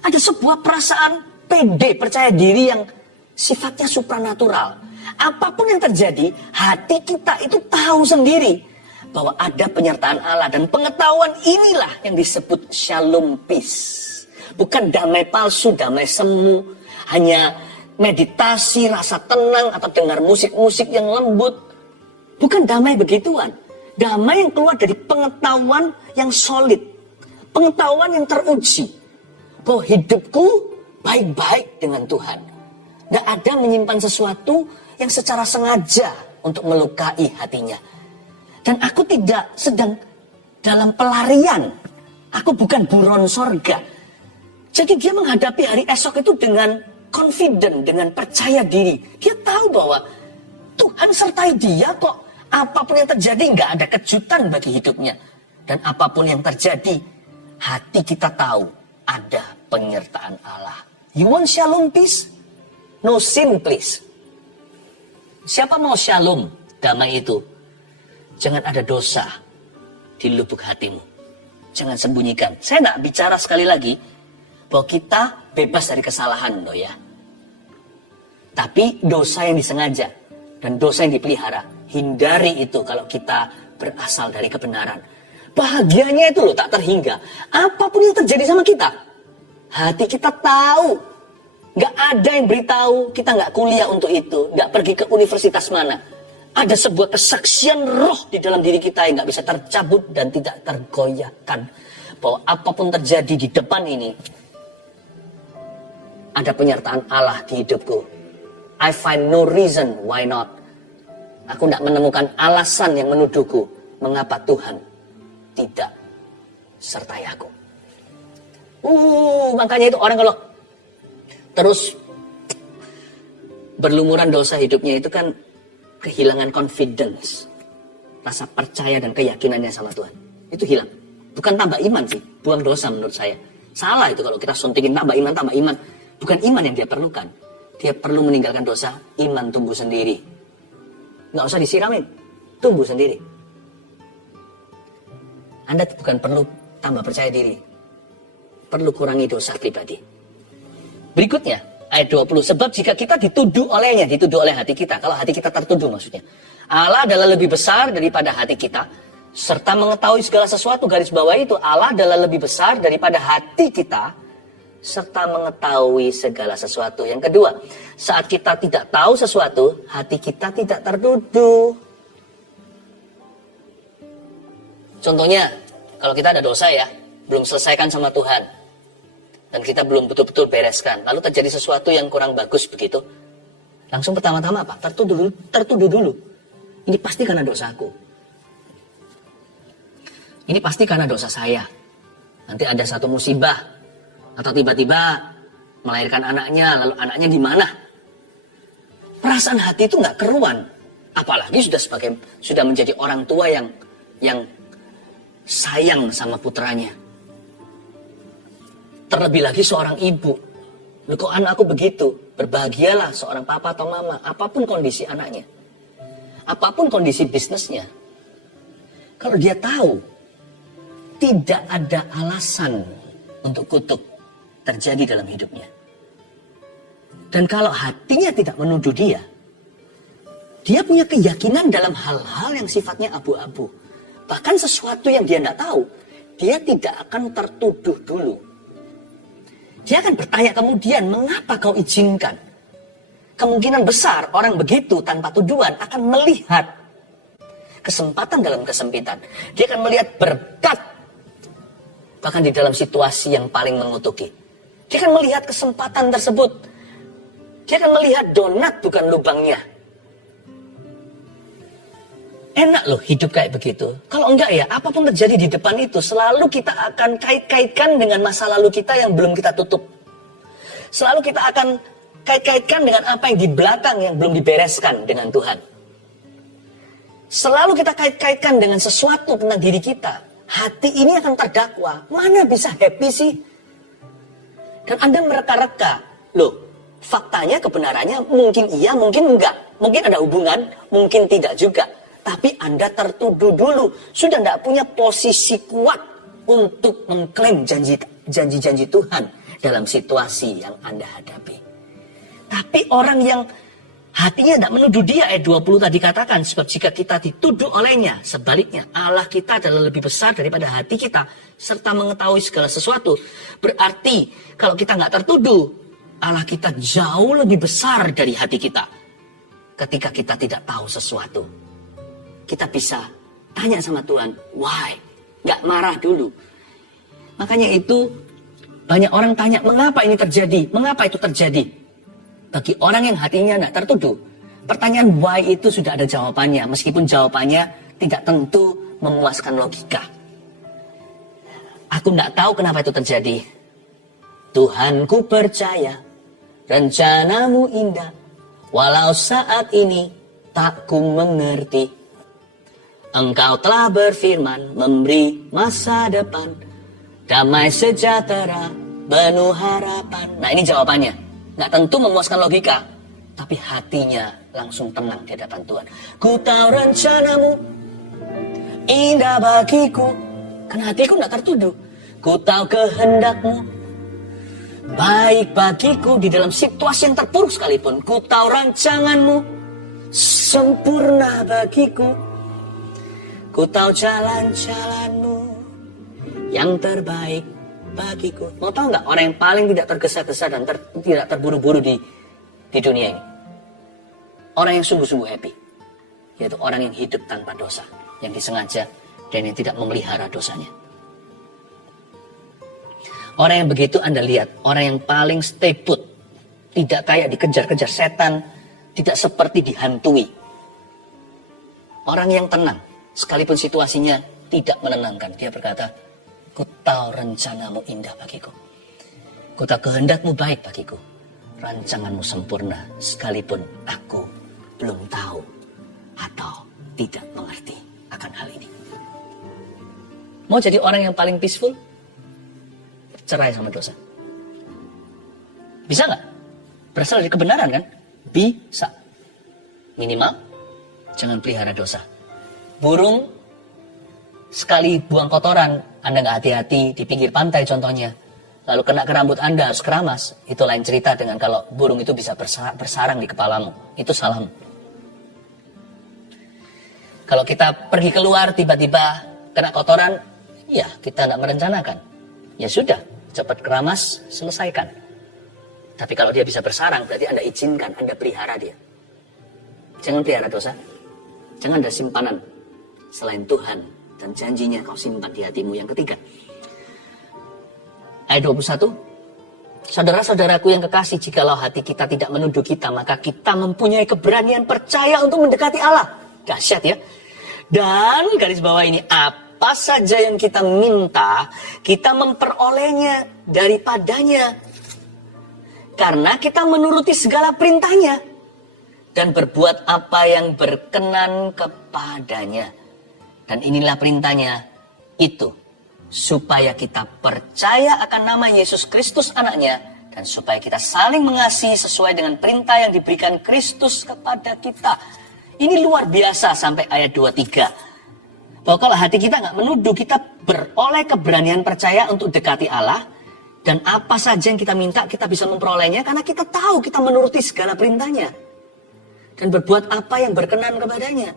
Ada sebuah perasaan pede, percaya diri yang sifatnya supranatural. Apapun yang terjadi, hati kita itu tahu sendiri bahwa ada penyertaan Allah. Dan pengetahuan inilah yang disebut shalom peace. Bukan damai palsu, damai semu, hanya meditasi, rasa tenang, atau dengar musik-musik yang lembut. Bukan damai begituan. Damai yang keluar dari pengetahuan yang solid. Pengetahuan yang teruji. Bahwa hidupku baik-baik dengan Tuhan. Tidak ada menyimpan sesuatu yang secara sengaja untuk melukai hatinya. Dan aku tidak sedang dalam pelarian. Aku bukan buron sorga. Jadi dia menghadapi hari esok itu dengan confident, dengan percaya diri. Dia tahu bahwa Tuhan sertai dia kok. Apapun yang terjadi nggak ada kejutan bagi hidupnya. Dan apapun yang terjadi, hati kita tahu ada penyertaan Allah. You want shalom peace? No sin please. Siapa mau shalom, damai itu? Jangan ada dosa di lubuk hatimu. Jangan sembunyikan. Saya nggak bicara sekali lagi bahwa kita bebas dari kesalahan loh ya. Tapi dosa yang disengaja dan dosa yang dipelihara, hindari itu kalau kita berasal dari kebenaran. Bahagianya itu loh tak terhingga. Apapun yang terjadi sama kita, hati kita tahu. Gak ada yang beritahu, kita gak kuliah untuk itu, gak pergi ke universitas mana. Ada sebuah kesaksian roh di dalam diri kita yang gak bisa tercabut dan tidak tergoyahkan. Bahwa apapun terjadi di depan ini, ada penyertaan Allah di hidupku. I find no reason why not. Aku tidak menemukan alasan yang menuduhku mengapa Tuhan tidak sertai aku. Makanya itu orang kalau terus berlumuran dosa hidupnya itu kan kehilangan confidence. Rasa percaya dan keyakinannya sama Tuhan. Itu hilang. Bukan tambah iman sih, buang dosa menurut saya. Salah itu kalau kita suntikin tambah iman, tambah iman. Bukan iman yang dia perlukan. Dia perlu meninggalkan dosa, iman tumbuh sendiri. Nggak usah disiramin, tumbuh sendiri. Anda bukan perlu tambah percaya diri. Perlu kurangi dosa pribadi. Berikutnya, ayat 20. Sebab jika kita dituduh olehnya, dituduh oleh hati kita. Kalau hati kita tertuduh maksudnya. Allah adalah lebih besar daripada hati kita. Serta mengetahui segala sesuatu, garis bawah itu. Allah adalah lebih besar daripada hati kita. Serta mengetahui segala sesuatu. Yang kedua, saat kita tidak tahu sesuatu, hati kita tidak tertuduh. Contohnya, kalau kita ada dosa ya, belum selesaikan sama Tuhan. Dan kita belum betul-betul bereskan. Lalu terjadi sesuatu yang kurang bagus begitu. Langsung pertama-tama apa? Tertuduh dulu. Ini pasti karena dosaku. Ini pasti karena dosa saya. Nanti ada satu musibah. Atau tiba-tiba melahirkan anaknya, lalu anaknya di mana? Perasaan hati itu nggak keruan. Apalagi sudah menjadi orang tua yang sayang sama putranya. Terlebih lagi seorang ibu. Loh, kok anakku begitu? Berbahagialah seorang papa atau mama, apapun kondisi anaknya. Apapun kondisi bisnisnya. Kalau dia tahu, tidak ada alasan untuk kutuk terjadi dalam hidupnya. Dan kalau hatinya tidak menuduh dia punya keyakinan dalam hal-hal yang sifatnya abu-abu. Bahkan sesuatu yang dia tidak tahu, dia tidak akan tertuduh dulu. Dia akan bertanya kemudian, mengapa kau izinkan? Kemungkinan besar orang begitu tanpa tuduhan akan melihat kesempatan dalam kesempitan. Dia akan melihat berkat bahkan di dalam situasi yang paling mengutuki. Dia akan melihat kesempatan tersebut. Dia akan melihat donat bukan lubangnya. Enak loh hidup kayak begitu. Kalau enggak ya, apapun terjadi di depan itu, selalu kita akan kait-kaitkan dengan masa lalu kita yang belum kita tutup. Selalu kita akan kait-kaitkan dengan apa yang di belakang yang belum dibereskan dengan Tuhan. Selalu kita kait-kaitkan dengan sesuatu tentang diri kita. Hati ini akan terdakwa. Mana bisa happy sih? Dan Anda mereka-reka. Loh, faktanya, kebenarannya mungkin iya, mungkin enggak. Mungkin ada hubungan, mungkin tidak juga. Tapi Anda tertuduh dulu. Sudah tidak punya posisi kuat untuk mengklaim janji-janji Tuhan dalam situasi yang Anda hadapi. Tapi orang yang hatinya tidak menuduh dia, ayat 20 tadi katakan, sebab jika kita dituduh olehnya, sebaliknya Allah kita adalah lebih besar daripada hati kita, serta mengetahui segala sesuatu. Berarti kalau kita nggak tertuduh, Allah kita jauh lebih besar dari hati kita. Ketika kita tidak tahu sesuatu, kita bisa tanya sama Tuhan, why? Nggak marah dulu. Makanya itu banyak orang tanya, mengapa ini terjadi? Mengapa itu terjadi? Bagi orang yang hatinya tidak tertuduh, pertanyaan why itu sudah ada jawabannya, meskipun jawabannya tidak tentu memuaskan logika. Aku tidak tahu kenapa itu terjadi. Tuhan, ku percaya rencanamu indah, walau saat ini tak ku mengerti. Engkau telah berfirman, memberi masa depan, damai sejahtera, penuh harapan. Nah, ini jawabannya. Nggak tentu memuaskan logika, tapi hatinya langsung tenang di hadapan Tuhan. Ku tahu rencanamu indah bagiku, karena hatiku nggak tertuduh. Ku tahu kehendakmu baik bagiku di dalam situasi yang terpuruk sekalipun. Ku tahu rancanganmu sempurna bagiku. Ku tahu jalan-jalanmu yang terbaik bagiku. Mau tahu nggak orang yang paling tidak tergesa-gesa dan tidak terburu-buru di dunia ini? Orang yang sungguh-sungguh happy, yaitu orang yang hidup tanpa dosa, yang disengaja dan yang tidak memelihara dosanya. Orang yang begitu Anda lihat, orang yang paling stay put, tidak kayak dikejar-kejar setan, tidak seperti dihantui. Orang yang tenang, sekalipun situasinya tidak menenangkan, dia berkata, ku tahu rencanamu indah bagiku. Ku tahu kehendakmu baik bagiku. Rancanganmu sempurna, sekalipun aku belum tahu atau tidak mengerti akan hal ini. Mau jadi orang yang paling peaceful? Cerai sama dosa. Bisa nggak? Berasal dari kebenaran kan? Bisa. Minimal, jangan pelihara dosa. Burung sekali buang kotoran, Anda nggak hati-hati di pinggir pantai contohnya, lalu kena ke rambut Anda harus keramas, itu lain cerita dengan kalau burung itu bisa bersarang di kepalamu, itu salahmu. Kalau kita pergi keluar tiba-tiba kena kotoran, ya kita nggak merencanakan, ya sudah, cepat keramas, selesaikan. Tapi kalau dia bisa bersarang, berarti Anda izinkan, Anda pelihara dia. Jangan pelihara dosa, jangan ada simpanan selain Tuhan dan janjinya kau simpan di hatimu. Yang ketiga, ayat 21, saudara-saudaraku yang kekasih, jikalau hati kita tidak menuduh kita, maka kita mempunyai keberanian percaya untuk mendekati Allah. Dahsyat ya. Dan garis bawah ini, apa saja yang kita minta, kita memperolehnya daripadanya, karena kita menuruti segala perintahnya dan berbuat apa yang berkenan kepadanya. Dan inilah perintahnya, itu supaya kita percaya akan nama Yesus Kristus anaknya, dan supaya kita saling mengasihi sesuai dengan perintah yang diberikan Kristus kepada kita. Ini luar biasa sampai ayat 23. Bahwa kalau hati kita nggak menuduh, kita beroleh keberanian percaya untuk dekati Allah, dan apa saja yang kita minta kita bisa memperolehnya karena kita tahu kita menuruti segala perintahnya dan berbuat apa yang berkenan kepadanya.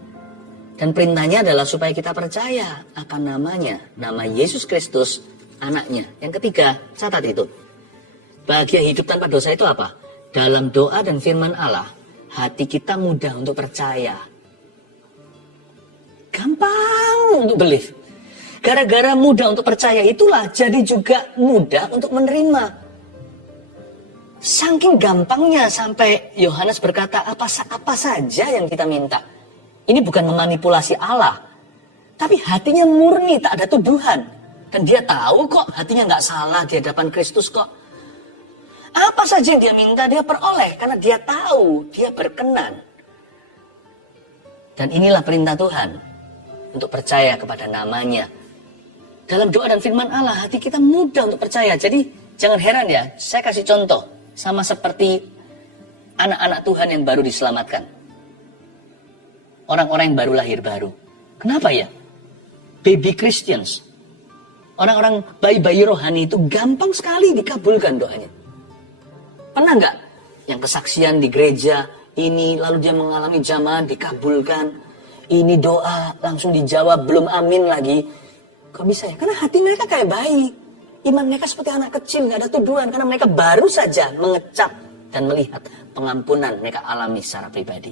Dan perintahnya adalah supaya kita percaya akan namanya, nama Yesus Kristus, anaknya. Yang ketiga, catat itu. Bahagia hidup tanpa dosa itu apa? Dalam doa dan firman Allah, hati kita mudah untuk percaya. Gampang untuk believe. Gara-gara mudah untuk percaya itulah jadi juga mudah untuk menerima. Saking gampangnya sampai Yohanes berkata, apa saja yang kita minta. Ini bukan memanipulasi Allah, tapi hatinya murni, tak ada tuduhan. Dan dia tahu kok hatinya nggak salah di hadapan Kristus kok. Apa saja yang dia minta dia peroleh, karena dia tahu dia berkenan. Dan inilah perintah Tuhan, untuk percaya kepada namanya. Dalam doa dan firman Allah, hati kita mudah untuk percaya. Jadi Jangan heran ya, saya kasih contoh. Sama seperti anak-anak Tuhan yang baru diselamatkan. Orang-orang yang baru lahir baru. Kenapa ya? Baby Christians. Orang-orang bayi-bayi rohani itu gampang sekali dikabulkan doanya. Pernah nggak yang kesaksian di gereja ini, lalu dia mengalami jamaah dikabulkan. Ini doa langsung dijawab, belum amin lagi. Kok bisa ya? Karena hati mereka kayak bayi. Iman mereka seperti anak kecil, nggak ada tuduhan. Karena mereka baru saja mengecap dan melihat pengampunan mereka alami secara pribadi.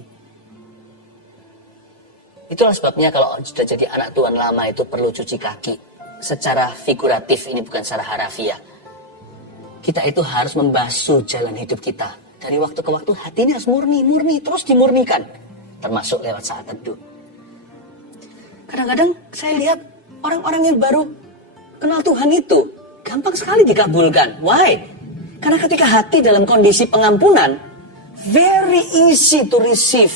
Itulah sebabnya kalau sudah jadi anak Tuhan lama itu perlu cuci kaki. Secara figuratif, ini bukan secara harafiah. Kita itu harus membasuh jalan hidup kita. Dari waktu ke waktu hati ini harus murni, terus dimurnikan. Termasuk lewat saat teduh. Kadang-kadang saya lihat orang-orang yang baru kenal Tuhan itu gampang sekali dikabulkan. Why? Karena ketika hati dalam kondisi pengampunan, very easy to receive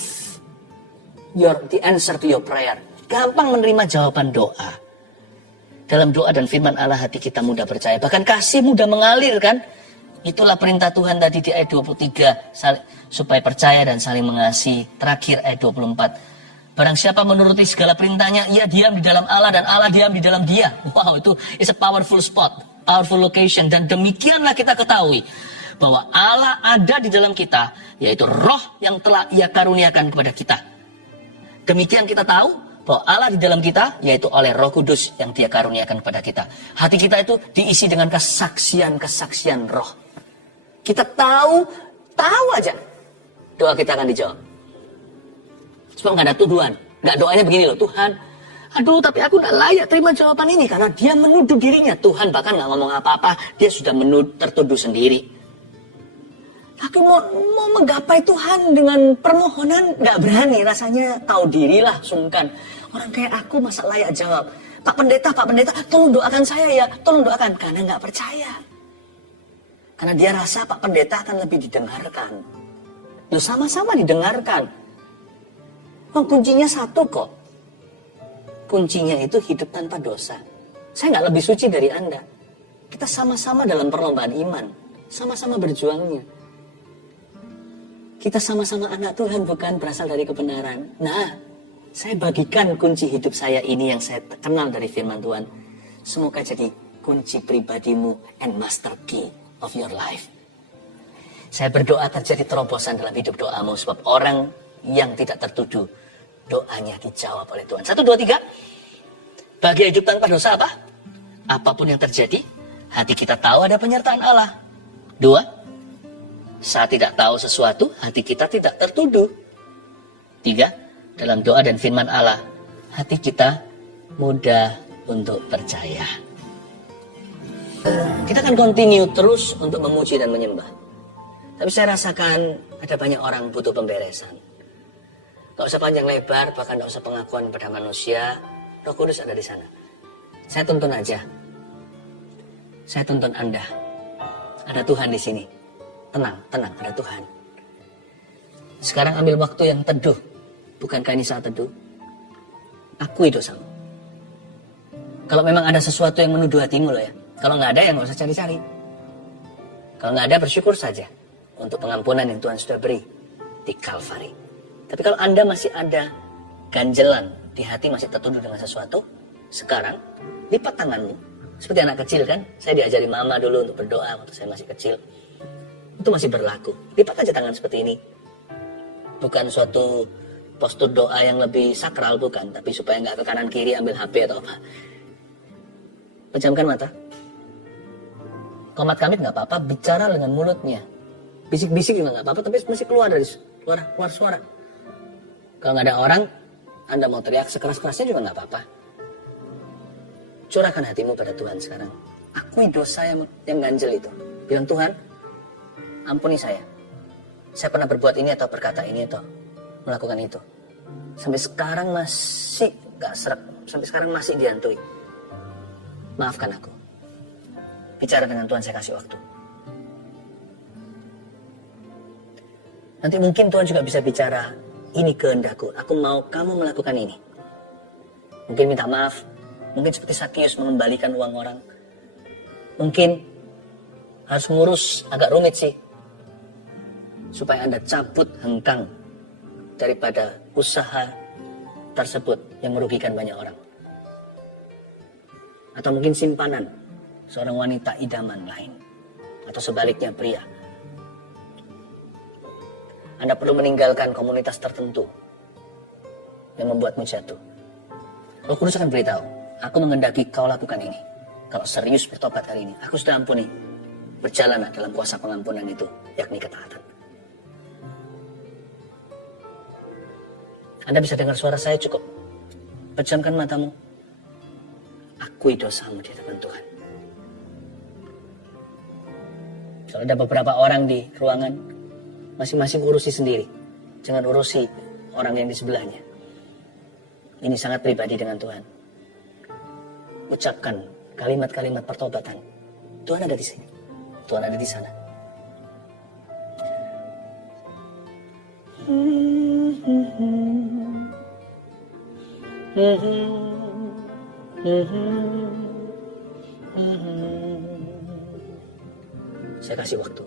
the answer to your prayer. Gampang menerima jawaban doa. Dalam doa dan firman Allah hati kita mudah percaya. Bahkan kasih mudah mengalir kan. Itulah perintah Tuhan tadi di ayat 23. Supaya percaya dan saling mengasihi. Terakhir ayat 24. Barang siapa menuruti segala perintahnya, ia diam di dalam Allah dan Allah diam di dalam dia. Wow, itu is a powerful spot, powerful location. Dan demikianlah kita ketahui bahwa Allah ada di dalam kita, yaitu roh yang telah ia karuniakan kepada kita. Demikian kita tahu bahwa Allah di dalam kita, yaitu oleh Roh Kudus yang dia karuniakan kepada kita. Hati kita itu diisi dengan kesaksian-kesaksian roh. Kita tahu aja doa kita akan dijawab. Sebab nggak ada tuduhan. Nggak, doanya begini loh, Tuhan, aduh tapi aku nggak layak terima jawaban ini. Karena dia menuduh dirinya. Tuhan bahkan nggak ngomong apa-apa. Dia sudah tertuduh sendiri. Tapi mau menggapai Tuhan dengan permohonan nggak berani. Rasanya tahu dirilah, sungkan. Orang kayak aku masa layak jawab. Pak Pendeta, tolong doakan saya ya. Tolong doakan. Karena nggak percaya. Karena dia rasa Pak Pendeta akan lebih didengarkan. Loh, sama-sama didengarkan. Kuncinya satu kok. Kuncinya itu hidup tanpa dosa. Saya nggak lebih suci dari Anda. Kita sama-sama dalam perlombaan iman. Sama-sama berjuangnya. Kita sama-sama anak Tuhan, bukan berasal dari kebenaran. Nah, saya bagikan kunci hidup saya ini yang saya kenal dari firman Tuhan. Semoga jadi kunci pribadimu and master key of your life. Saya berdoa terjadi terobosan dalam hidup doamu. Sebab orang yang tidak tertuduh, doanya dijawab oleh Tuhan. 1, 2, 3. Bagi hidup tanpa dosa apa? Apapun yang terjadi, hati kita tahu ada penyertaan Allah. 2. Saat tidak tahu sesuatu, hati kita tidak tertuduh. 3. Dalam doa dan firman Allah, hati kita mudah untuk percaya. Kita akan continue terus untuk memuji dan menyembah. Tapi saya rasakan ada banyak orang butuh pemberesan. Gak usah panjang lebar, bahkan gak usah pengakuan pada manusia. Roh Kudus ada di sana. Saya tuntun aja. Saya tuntun Anda. Ada Tuhan di sini. Tenang, ada Tuhan. Sekarang ambil waktu yang teduh. Bukankah ini saat teduh? Akui dosamu. Kalau memang ada sesuatu yang menuduh hatimu loh ya. Kalau nggak ada ya nggak usah cari-cari. Kalau nggak ada bersyukur saja untuk pengampunan yang Tuhan sudah beri di Kalvari. Tapi kalau Anda masih ada ganjelan di hati, masih tertuduh dengan sesuatu, sekarang lipat tanganmu. Seperti anak kecil kan, saya diajari mama dulu untuk berdoa waktu saya masih kecil. Itu masih berlaku. Lipat aja tangan seperti ini. Bukan suatu postur doa yang lebih sakral, bukan. Tapi supaya nggak ke kanan kiri ambil HP atau apa. Pejamkan mata. Komat kamit nggak apa-apa, bicara dengan mulutnya. Bisik-bisik juga nggak apa-apa, tapi masih keluar suara. Kalau nggak ada orang, Anda mau teriak sekeras-kerasnya juga nggak apa-apa. Curahkan hatimu pada Tuhan sekarang. Akui dosa yang ganjel itu. Bilang, Tuhan, ampuni saya. Saya pernah berbuat ini atau berkata ini atau melakukan itu. Sampai sekarang masih nggak serak. Sampai sekarang masih dihantui. Maafkan aku. Bicara dengan Tuhan, saya kasih waktu. Nanti mungkin Tuhan juga bisa bicara, ini kehendakku, aku mau kamu melakukan ini. Mungkin minta maaf, mungkin seperti Sakius mengembalikan uang orang. Mungkin harus ngurus, agak rumit sih. Supaya Anda cabut hengkang daripada usaha tersebut yang merugikan banyak orang. Atau mungkin simpanan seorang wanita idaman lain. Atau sebaliknya pria. Anda perlu meninggalkan komunitas tertentu yang membuatmu jatuh. Roh Kudus akan beritahu, aku mengendaki kau lakukan ini. Kalau serius bertobat hari ini, aku sudah ampuni. Berjalanlah dalam kuasa pengampunan itu, yakni ketaatan. Anda bisa dengar suara saya cukup. Pejamkan matamu. Akui dosamu di depan Tuhan. Kalau ada beberapa orang di ruangan, masing-masing urusi sendiri. Jangan urusi orang yang di sebelahnya. Ini sangat pribadi dengan Tuhan. Ucapkan kalimat-kalimat pertobatan. Tuhan ada di sini. Tuhan ada di sana. Saya kasih waktu.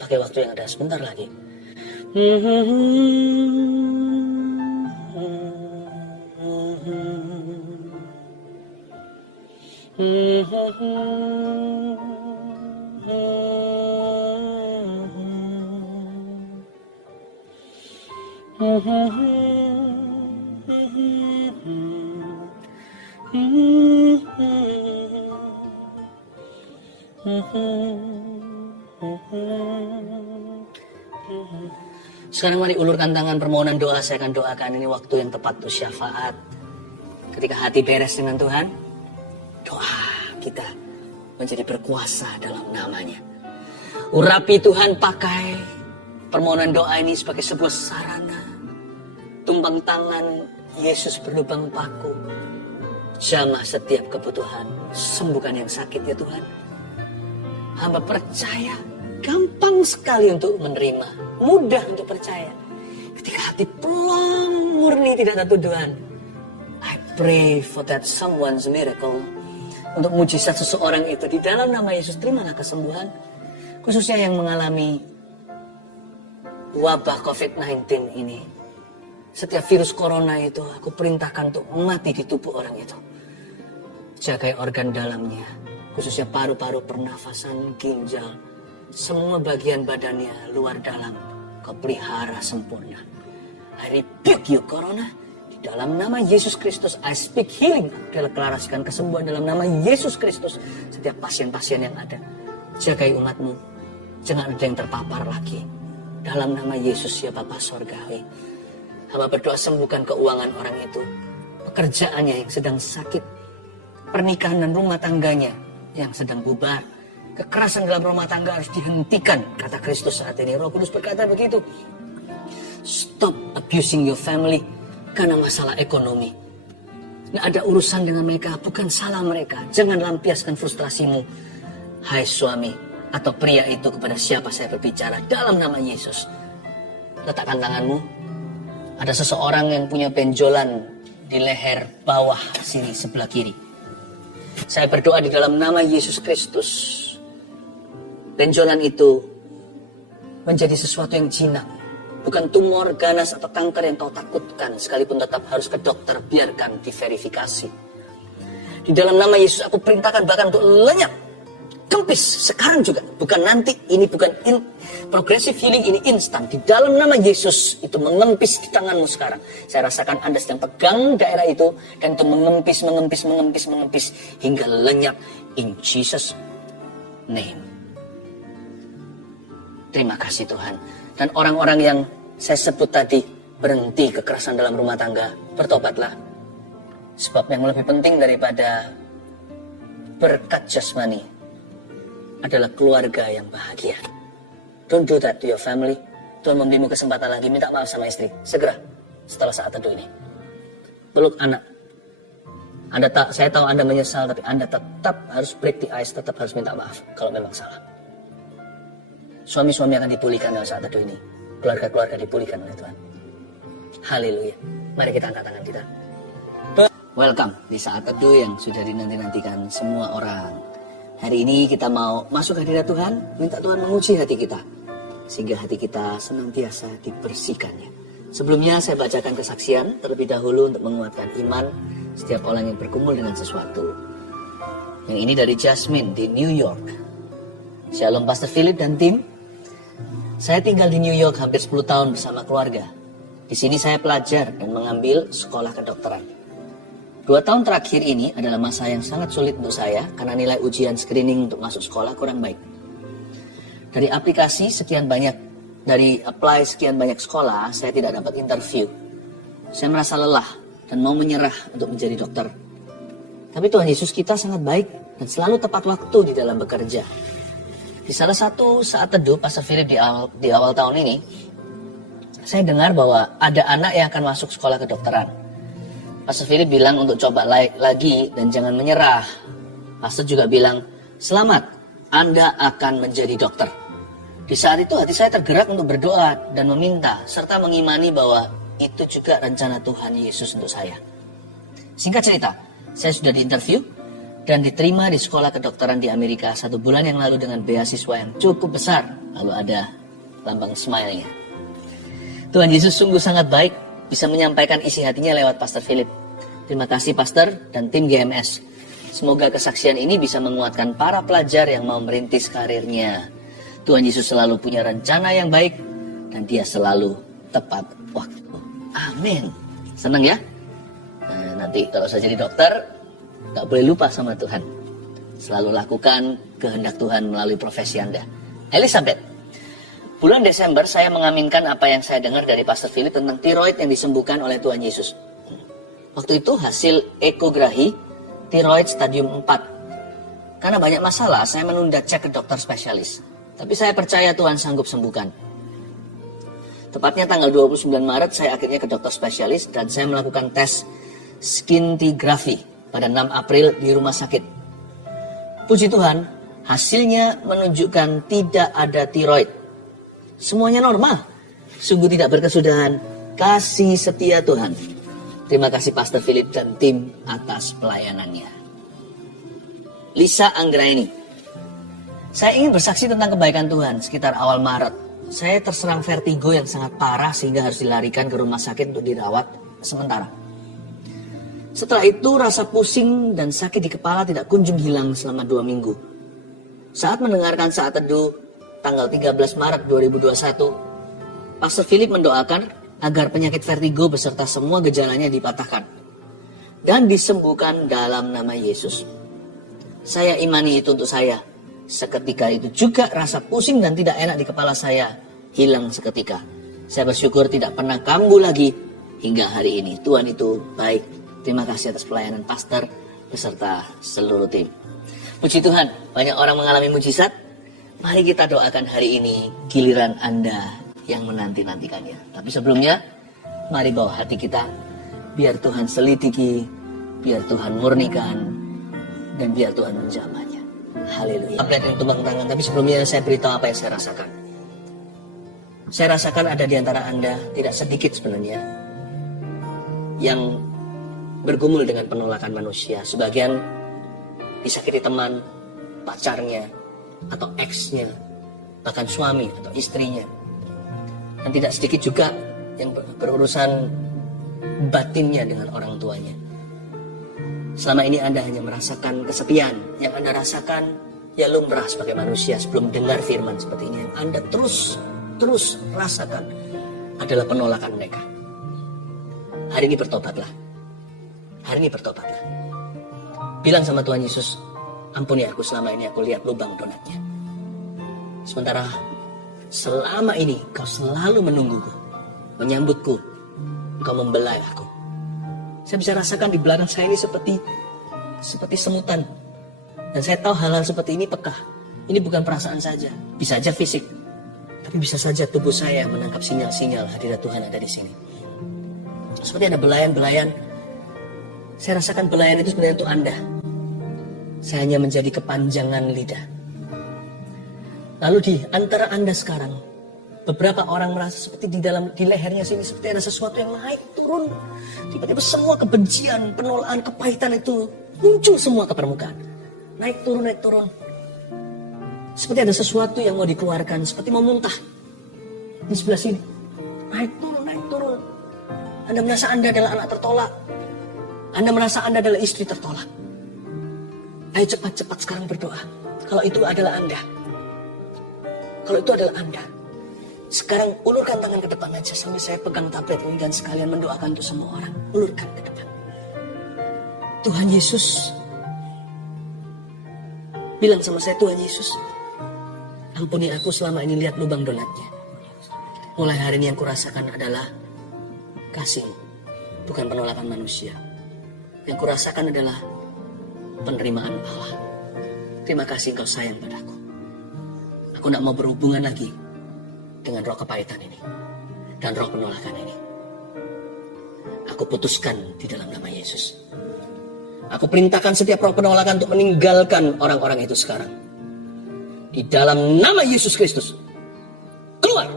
Pakai waktu yang ada sebentar lagi. Sekarang mari ulurkan tangan, permohonan doa saya akan doakan. Ini waktu yang tepat untuk syafaat. Ketika hati beres dengan Tuhan, doa kita menjadi berkuasa dalam namanya. Urapi Tuhan, pakai permohonan doa ini sebagai sebuah sarana. Tumpang tangan Yesus berlubang paku. Jamah setiap kebutuhan. Sembuhkan yang sakit ya Tuhan. Hamba percaya. Gampang sekali untuk menerima. Mudah untuk percaya. Ketika hati plong, murni tidak ada tuduhan. I pray for that someone's miracle. Untuk mujizat seseorang itu. Di dalam nama Yesus, terimalah kesembuhan. Khususnya yang mengalami wabah COVID-19 ini. Setiap virus corona itu, aku perintahkan untuk mati di tubuh orang itu. Jagai organ dalamnya. Khususnya paru-paru, pernafasan, ginjal. Semua bagian badannya luar dalam. Kau pelihara sempurna. I rebuke you corona. Di dalam nama Yesus Kristus. I speak healing. Aku deklarasikan kesembuhan dalam nama Yesus Kristus. Setiap pasien-pasien yang ada. Jagai umatmu. Jangan ada yang terpapar lagi. Dalam nama Yesus ya Bapa Sorgawi. Hamba berdoa sembuhkan keuangan orang itu. Pekerjaannya yang sedang sakit. Pernikahan dan rumah tangganya yang sedang bubar. Kekerasan dalam rumah tangga harus dihentikan, kata Kristus saat ini. Roh Kudus berkata begitu. Stop abusing your family karena masalah ekonomi. Nggak ada urusan dengan mereka, bukan salah mereka. Jangan lampiaskan frustrasimu, hai suami atau pria itu kepada siapa saya berbicara dalam nama Yesus. Letakkan tanganmu. Ada seseorang yang punya benjolan di leher bawah sini sebelah kiri. Saya berdoa di dalam nama Yesus Kristus. Benjolan itu menjadi sesuatu yang jinak. Bukan tumor, ganas, atau kanker yang kau takutkan. Sekalipun tetap harus ke dokter, biarkan diverifikasi. Di dalam nama Yesus aku perintahkan bahkan untuk lenyap. Kempis, sekarang juga. Bukan nanti, ini bukan progressive healing, ini instan. Di dalam nama Yesus itu mengempis di tanganmu sekarang. Saya rasakan Anda sedang pegang daerah itu. Dan itu mengempis. Hingga lenyap. In Jesus' name. Terima kasih Tuhan. Dan orang-orang yang saya sebut tadi, berhenti kekerasan dalam rumah tangga, bertobatlah. Sebab yang lebih penting daripada berkat jasmani adalah keluarga yang bahagia. Don't do that to your family. Tuhan memberimu kesempatan lagi, minta maaf sama istri. Segera, setelah saat teduh ini. Peluk anak. Saya tahu Anda menyesal, tapi Anda tetap harus break the ice, tetap harus minta maaf kalau memang salah. Suami-suami akan dipulihkan dalam saat teduh ini. Keluarga-keluarga dipulihkan oleh Tuhan. Haleluya. Mari kita angkat tangan kita. Welcome di saat teduh yang sudah dinanti-nantikan semua orang. Hari ini kita mau masuk hadirat Tuhan, minta Tuhan menguji hati kita, sehingga hati kita senantiasa dibersihkannya. Sebelumnya saya bacakan kesaksian terlebih dahulu untuk menguatkan iman setiap orang yang bergumul dengan sesuatu. Yang ini dari Jasmine di New York. Shalom Pastor Philip dan tim. Saya tinggal di New York hampir 10 tahun bersama keluarga. Di sini saya pelajar dan mengambil sekolah kedokteran. 2 tahun terakhir ini adalah masa yang sangat sulit untuk saya karena nilai ujian screening untuk masuk sekolah kurang baik. Dari apply sekian banyak sekolah, saya tidak dapat interview. Saya merasa lelah dan mau menyerah untuk menjadi dokter. Tapi Tuhan Yesus kita sangat baik dan selalu tepat waktu di dalam bekerja. Di salah satu saat teduh Pastor Philip di awal tahun ini, saya dengar bahwa ada anak yang akan masuk sekolah kedokteran. Pastor Philip bilang untuk coba lagi dan jangan menyerah. Pastor juga bilang, selamat, Anda akan menjadi dokter. Di saat itu hati saya tergerak untuk berdoa dan meminta, serta mengimani bahwa itu juga rencana Tuhan Yesus untuk saya. Singkat cerita, saya sudah diinterview dan diterima di sekolah kedokteran di Amerika 1 bulan yang lalu dengan beasiswa yang cukup besar. Lalu ada lambang smile-nya. Tuhan Yesus sungguh sangat baik, bisa menyampaikan isi hatinya lewat Pastor Philip. Terima kasih Pastor dan tim GMS. Semoga kesaksian ini bisa menguatkan para pelajar yang mau merintis karirnya. Tuhan Yesus selalu punya rencana yang baik dan Dia selalu tepat waktu. Amin. Senang ya? Nah, nanti kalau saya jadi dokter, gak boleh lupa sama Tuhan. Selalu lakukan kehendak Tuhan melalui profesi Anda. Elizabeth. Bulan Desember saya mengaminkan apa yang saya dengar dari Pastor Philip tentang tiroid yang disembuhkan oleh Tuhan Yesus. Waktu itu hasil ekografi tiroid stadium 4. Karena banyak masalah, saya menunda cek ke dokter spesialis. Tapi saya percaya Tuhan sanggup sembuhkan. Tepatnya tanggal 29 Maret saya akhirnya ke dokter spesialis dan saya melakukan tes scintigraphy pada 6 April di rumah sakit. Puji Tuhan, hasilnya menunjukkan tidak ada tiroid. Semuanya normal. Sungguh tidak berkesudahan. Kasih setia Tuhan. Terima kasih Pastor Philip dan tim atas pelayanannya. Lisa Anggraini. Saya ingin bersaksi tentang kebaikan Tuhan. Sekitar awal Maret, saya terserang vertigo yang sangat parah sehingga harus dilarikan ke rumah sakit untuk dirawat sementara. Setelah itu rasa pusing dan sakit di kepala tidak kunjung hilang selama 2 minggu. Saat mendengarkan saat teduh tanggal 13 Maret 2021, Pastor Philip mendoakan agar penyakit vertigo beserta semua gejalanya dipatahkan dan disembuhkan dalam nama Yesus. Saya imani itu untuk saya. Seketika itu juga rasa pusing dan tidak enak di kepala saya hilang seketika. Saya bersyukur tidak pernah kambuh lagi hingga hari ini. Tuhan itu baik. Terima kasih atas pelayanan pastor beserta seluruh tim. Puji Tuhan, banyak orang mengalami mujizat. Mari kita doakan hari ini giliran Anda yang menanti-nantikannya. Tapi sebelumnya, mari bawa hati kita, biar Tuhan selidiki, biar Tuhan murnikan, dan biar Tuhan menjamahnya. Haleluya. Update yang tumbang tangan, tapi sebelumnya saya beritahu apa yang saya rasakan. Saya rasakan ada di antara Anda, tidak sedikit sebenarnya, yang bergumul dengan penolakan manusia. Sebagian disakiti teman, pacarnya, atau ex-nya, bahkan suami atau istrinya. Dan tidak sedikit juga yang berurusan batinnya dengan orang tuanya. Selama ini Anda hanya merasakan kesepian. Yang Anda rasakan ya lumrah sebagai manusia sebelum dengar firman seperti ini. Yang Anda terus rasakan adalah penolakan mereka. Hari ini bertobatlah. Hari ini bertobatlah. Bilang sama Tuhan Yesus, ampuni aku, selama ini aku lihat lubang donatnya. Sementara selama ini kau selalu menungguku, menyambutku, kau membelai aku. Saya bisa rasakan di belakang saya ini seperti semutan. Dan saya tahu hal-hal seperti ini peka. Ini bukan perasaan saja, bisa saja fisik, tapi bisa saja tubuh saya menangkap sinyal-sinyal hadirat Tuhan ada di sini. Seperti ada belayan-belayan. Saya rasakan belayan itu sebenarnya untuk Anda. Saya hanya menjadi kepanjangan lidah. Lalu di antara Anda sekarang, beberapa orang merasa seperti di lehernya sini seperti ada sesuatu yang naik turun. Tiba-tiba semua kebencian, penolakan, kepahitan itu muncul semua ke permukaan. Naik turun, naik turun. Seperti ada sesuatu yang mau dikeluarkan, seperti mau muntah. Di sebelah sini, naik turun, naik turun. Anda merasa Anda adalah anak tertolak. Anda merasa Anda adalah istri tertolak. Ayo cepat-cepat sekarang berdoa. Kalau itu adalah Anda. Kalau itu adalah Anda. Sekarang ulurkan tangan ke depan aja sambil saya pegang tablet ini dan sekalian mendoakan untuk semua orang. Ulurkan ke depan. Tuhan Yesus. Bilang sama saya, Tuhan Yesus, ampuni aku selama ini lihat lubang donatnya. Mulai hari ini yang kurasakan adalah kasih, bukan penolakan manusia. Yang kurasakan adalah penerimaan Allah. Terima kasih Engkau sayang padaku. Aku tidak mau berhubungan lagi dengan roh kepahitan ini dan roh penolakan ini. Aku putuskan di dalam nama Yesus. Aku perintahkan setiap roh penolakan untuk meninggalkan orang-orang itu sekarang. Di dalam nama Yesus Kristus. Keluar.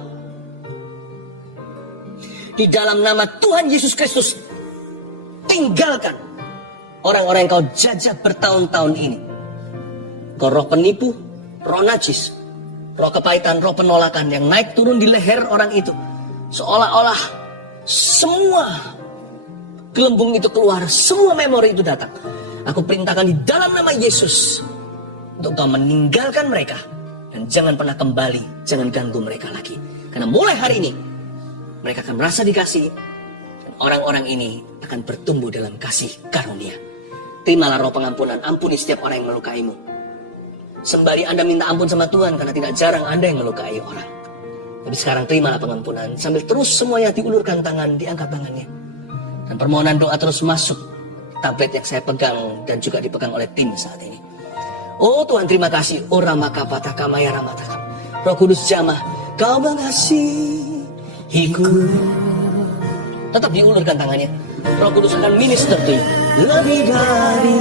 Di dalam nama Tuhan Yesus Kristus. Tinggalkan orang-orang yang kau jajah bertahun-tahun ini. Kau roh penipu, roh najis, roh kepahitan, roh penolakan yang naik turun di leher orang itu. Seolah-olah semua gelembung itu keluar, semua memori itu datang. Aku perintahkan di dalam nama Yesus untuk kau meninggalkan mereka dan jangan pernah kembali, jangan ganggu mereka lagi. Karena mulai hari ini mereka akan merasa dikasihi dan orang-orang ini akan bertumbuh dalam kasih karunia. Terimalah roh pengampunan, ampuni setiap orang yang melukaimu. Sembari Anda minta ampun sama Tuhan karena tidak jarang Anda yang melukai orang. Tapi sekarang terimalah pengampunan sambil terus semuanya diulurkan tangan, diangkat tangannya. Dan permohonan doa terus masuk tablet yang saya pegang dan juga dipegang oleh tim saat ini. Oh Tuhan, terima kasih. Oh Ramakapataka Maya Ramataka. Roh Kudus jamah, kau mengasihiku. Tetap diulurkan tangannya. Roh Kudus akan minister to you. Lebih dari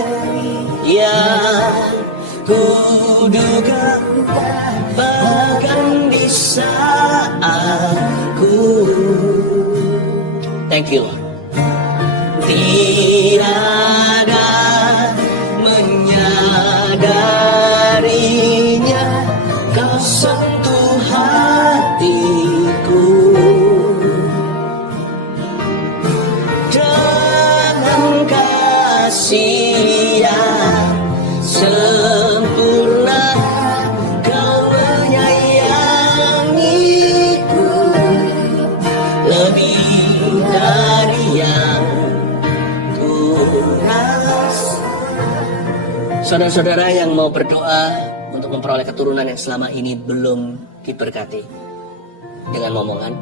yang kuduga, bahkan di saat ku. Thank you Lord. Tiada menyadarinya, kau sentuh hatiku dengan kasih yang sempurna. Kau menyayangiku lebih dari yang saudara-saudara yang mau berdoa untuk memperoleh keturunan yang selama ini belum diberkati dengan momongan,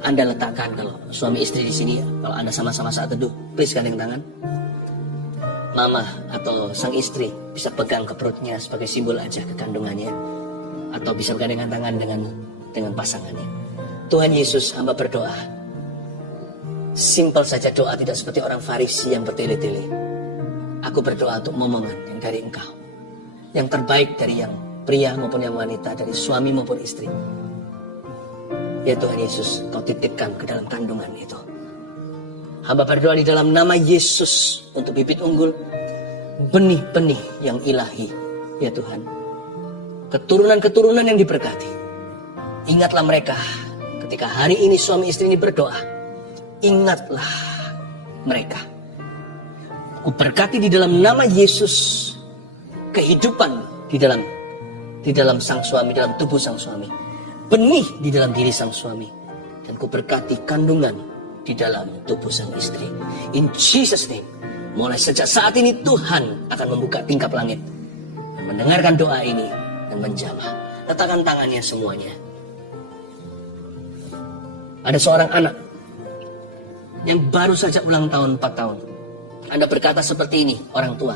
Anda letakkan, kalau suami istri di sini, kalau Anda sama-sama saat teduh, please gandeng tangan. Mama atau sang istri bisa pegang ke perutnya sebagai simbol aja kekandungannya, atau bisa bergandengan tangan dengan pasangannya. Tuhan Yesus, hamba berdoa. Simpel saja doa, tidak seperti orang Farisi yang bertele-tele. Aku berdoa untuk momongan yang dari Engkau, yang terbaik dari yang pria maupun yang wanita, dari suami maupun istri. Ya Tuhan Yesus, Kau titipkan ke dalam kandungan itu. Hamba berdoa di dalam nama Yesus untuk bibit unggul, benih-benih yang ilahi. Ya Tuhan, keturunan-keturunan yang diberkati. Ingatlah mereka ketika hari ini suami istri ini berdoa. Ingatlah mereka. Ku berkati di dalam nama Yesus kehidupan di dalam sang suami, dalam tubuh sang suami, benih di dalam diri sang suami, dan ku berkati kandungan di dalam tubuh sang istri. In Jesus name, mulai sejak saat ini Tuhan akan membuka tingkap langit dan mendengarkan doa ini dan menjamah. Letakkan tangannya semuanya. Ada seorang anak yang baru saja ulang tahun 4 tahun. Anda berkata seperti ini, orang tua.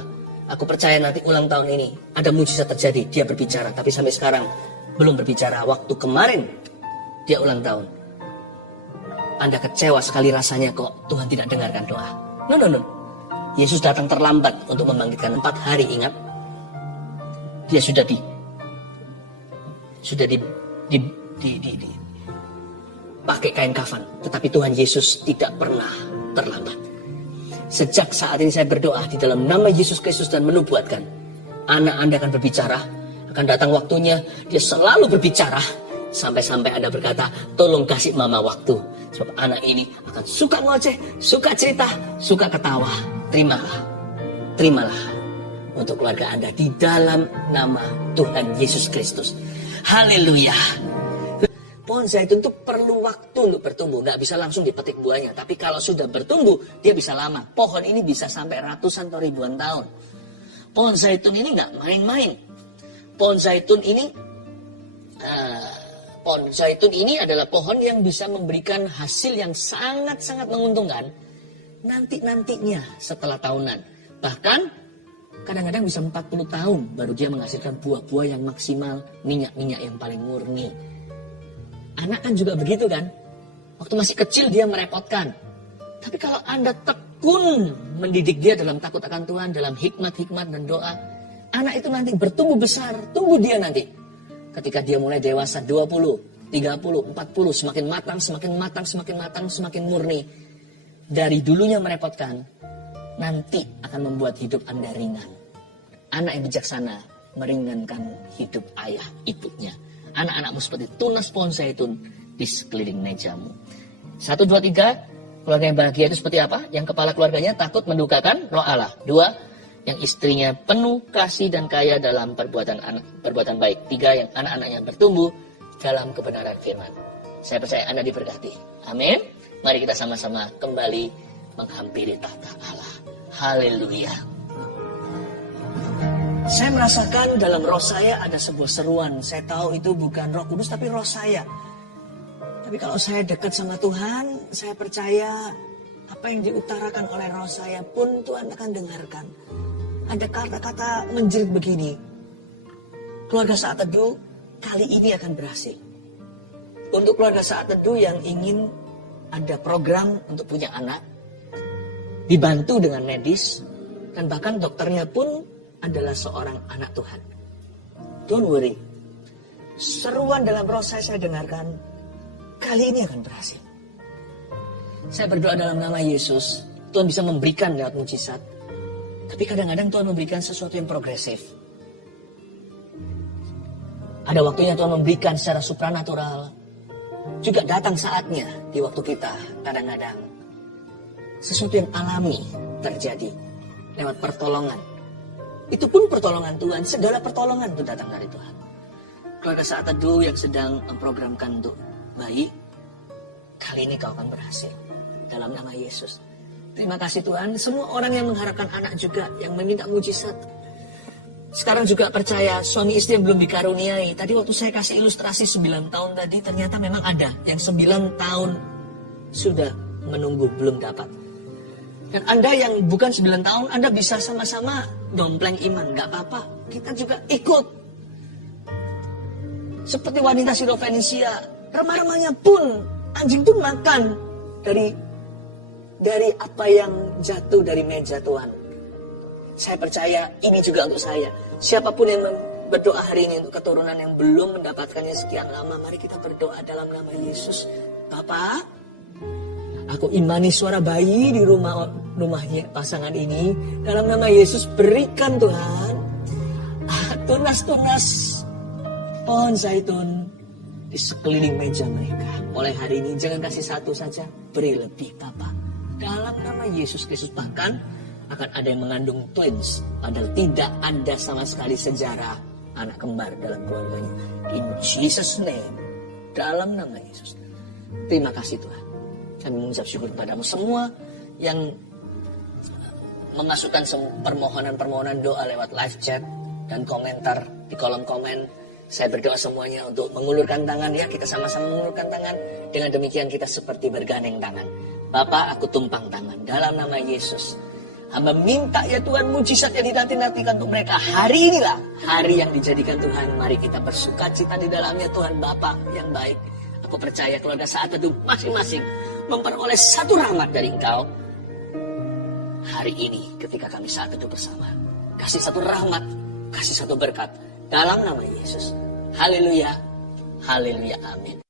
Aku percaya nanti ulang tahun ini ada mujizat terjadi. Dia berbicara, tapi sampai sekarang belum berbicara. Waktu kemarin dia ulang tahun, Anda kecewa sekali rasanya kok Tuhan tidak dengarkan doa. No. Yesus datang terlambat untuk membangkitkan 4 hari, ingat. Dia sudah pakai kain kafan, tetapi Tuhan Yesus tidak pernah terlambat. Sejak saat ini saya berdoa di dalam nama Yesus Kristus dan menubuatkan, anak Anda akan berbicara, akan datang waktunya, dia selalu berbicara, sampai-sampai Anda berkata, tolong kasih mama waktu, sebab anak ini akan suka ngoceh, suka cerita, suka ketawa. Terimalah untuk keluarga Anda di dalam nama Tuhan Yesus Kristus. Haleluya. Pohon zaitun itu perlu waktu untuk bertumbuh. Nggak bisa langsung dipetik buahnya. Tapi kalau sudah bertumbuh, dia bisa lama. Pohon ini bisa sampai ratusan atau ribuan tahun. Pohon zaitun ini nggak main-main. Pohon zaitun ini adalah pohon yang bisa memberikan hasil yang sangat-sangat menguntungkan nantinya setelah tahunan. Bahkan kadang-kadang bisa 40 tahun baru dia menghasilkan buah-buah yang maksimal, minyak-minyak yang paling murni. Anak kan juga begitu kan? Waktu masih kecil dia merepotkan. Tapi kalau Anda tekun mendidik dia dalam takut akan Tuhan, dalam hikmat-hikmat dan doa, anak itu nanti bertumbuh besar, tumbuh dia nanti. Ketika dia mulai dewasa 20, 30, 40, semakin matang, semakin murni. Dari dulunya merepotkan, nanti akan membuat hidup Anda ringan. Anak yang bijaksana meringankan hidup ayah ibunya. Anak-anakmu seperti tunas pohon zaitun di sekeliling mejamu. 1, 2, 3, keluarga yang bahagia itu seperti apa? Yang kepala keluarganya takut mendukakan roh Allah. 2, yang istrinya penuh kasih dan kaya dalam perbuatan baik. 3, yang anak-anaknya bertumbuh dalam kebenaran firman. Saya percaya Anda diberkati. Amin. Mari kita sama-sama kembali menghampiri tahta Allah. Haleluya. Saya merasakan dalam roh saya ada sebuah seruan. Saya tahu itu bukan Roh Kudus tapi roh saya. Tapi kalau saya dekat sama Tuhan, saya percaya apa yang diutarakan oleh roh saya pun Tuhan akan dengarkan. Ada kata-kata menjerit begini. Keluarga Saat Teduh kali ini akan berhasil. Untuk keluarga Saat Teduh yang ingin ada program untuk punya anak, dibantu dengan medis, dan bahkan dokternya pun adalah seorang anak Tuhan. Don't worry. Seruan dalam roh saya dengarkan, kali ini akan berhasil. Saya berdoa dalam nama Yesus, Tuhan bisa memberikan lewat mujizat. Tapi kadang-kadang Tuhan memberikan sesuatu yang progresif. Ada waktunya Tuhan memberikan secara supranatural. Juga datang saatnya di waktu kita kadang-kadang sesuatu yang alami terjadi lewat pertolongan. Itu pun pertolongan Tuhan, segala pertolongan itu datang dari Tuhan. Keluarga Saat Teduh yang sedang memprogramkan untuk bayi, kali ini kau akan berhasil dalam nama Yesus. Terima kasih Tuhan. Semua orang yang mengharapkan anak juga, yang meminta mujizat, sekarang juga percaya suami istri yang belum dikaruniai. Tadi waktu saya kasih ilustrasi 9 tahun tadi, ternyata memang ada yang 9 tahun sudah menunggu belum dapat. Dan Anda yang bukan 9 tahun, Anda bisa sama-sama dompleng iman. Gak apa-apa, kita juga ikut. Seperti wanita Sirofenisia, remah-remahnya pun, anjing pun makan dari apa yang jatuh dari meja Tuhan. Saya percaya ini juga untuk saya. Siapapun yang berdoa hari ini untuk keturunan yang belum mendapatkannya sekian lama, mari kita berdoa dalam nama Yesus. Bapak, aku imani suara bayi di rumahnya pasangan ini. Dalam nama Yesus berikan Tuhan tunas-tunas pohon zaitun di sekeliling meja mereka. Mulai hari ini jangan kasih satu saja, beri lebih Bapak. Dalam nama Yesus Kristus, bahkan akan ada yang mengandung twins, padahal tidak ada sama sekali sejarah anak kembar dalam keluarganya. In Jesus' name, dalam nama Yesus. Terima kasih Tuhan. Kami mengucap syukur kepadamu semua yang memasukkan permohonan-permohonan doa lewat live chat dan komentar di kolom komen. Saya berdoa semuanya untuk mengulurkan tangan. Ya, kita sama-sama mengulurkan tangan. Dengan demikian kita seperti bergandeng tangan. Bapak, aku tumpang tangan dalam nama Yesus. Hamba minta ya Tuhan, mujizat yang dinanti-nantikan untuk mereka. Hari inilah hari yang dijadikan Tuhan. Mari kita bersuka cita di dalamnya Tuhan Bapa yang baik. Aku percaya keluarga Saat Teduh masing-masing memperoleh satu rahmat dari Engkau. Hari ini ketika kami Saat Teduh bersama. Kasih satu rahmat, kasih satu berkat. Dalam nama Yesus. Haleluya, haleluya, amin.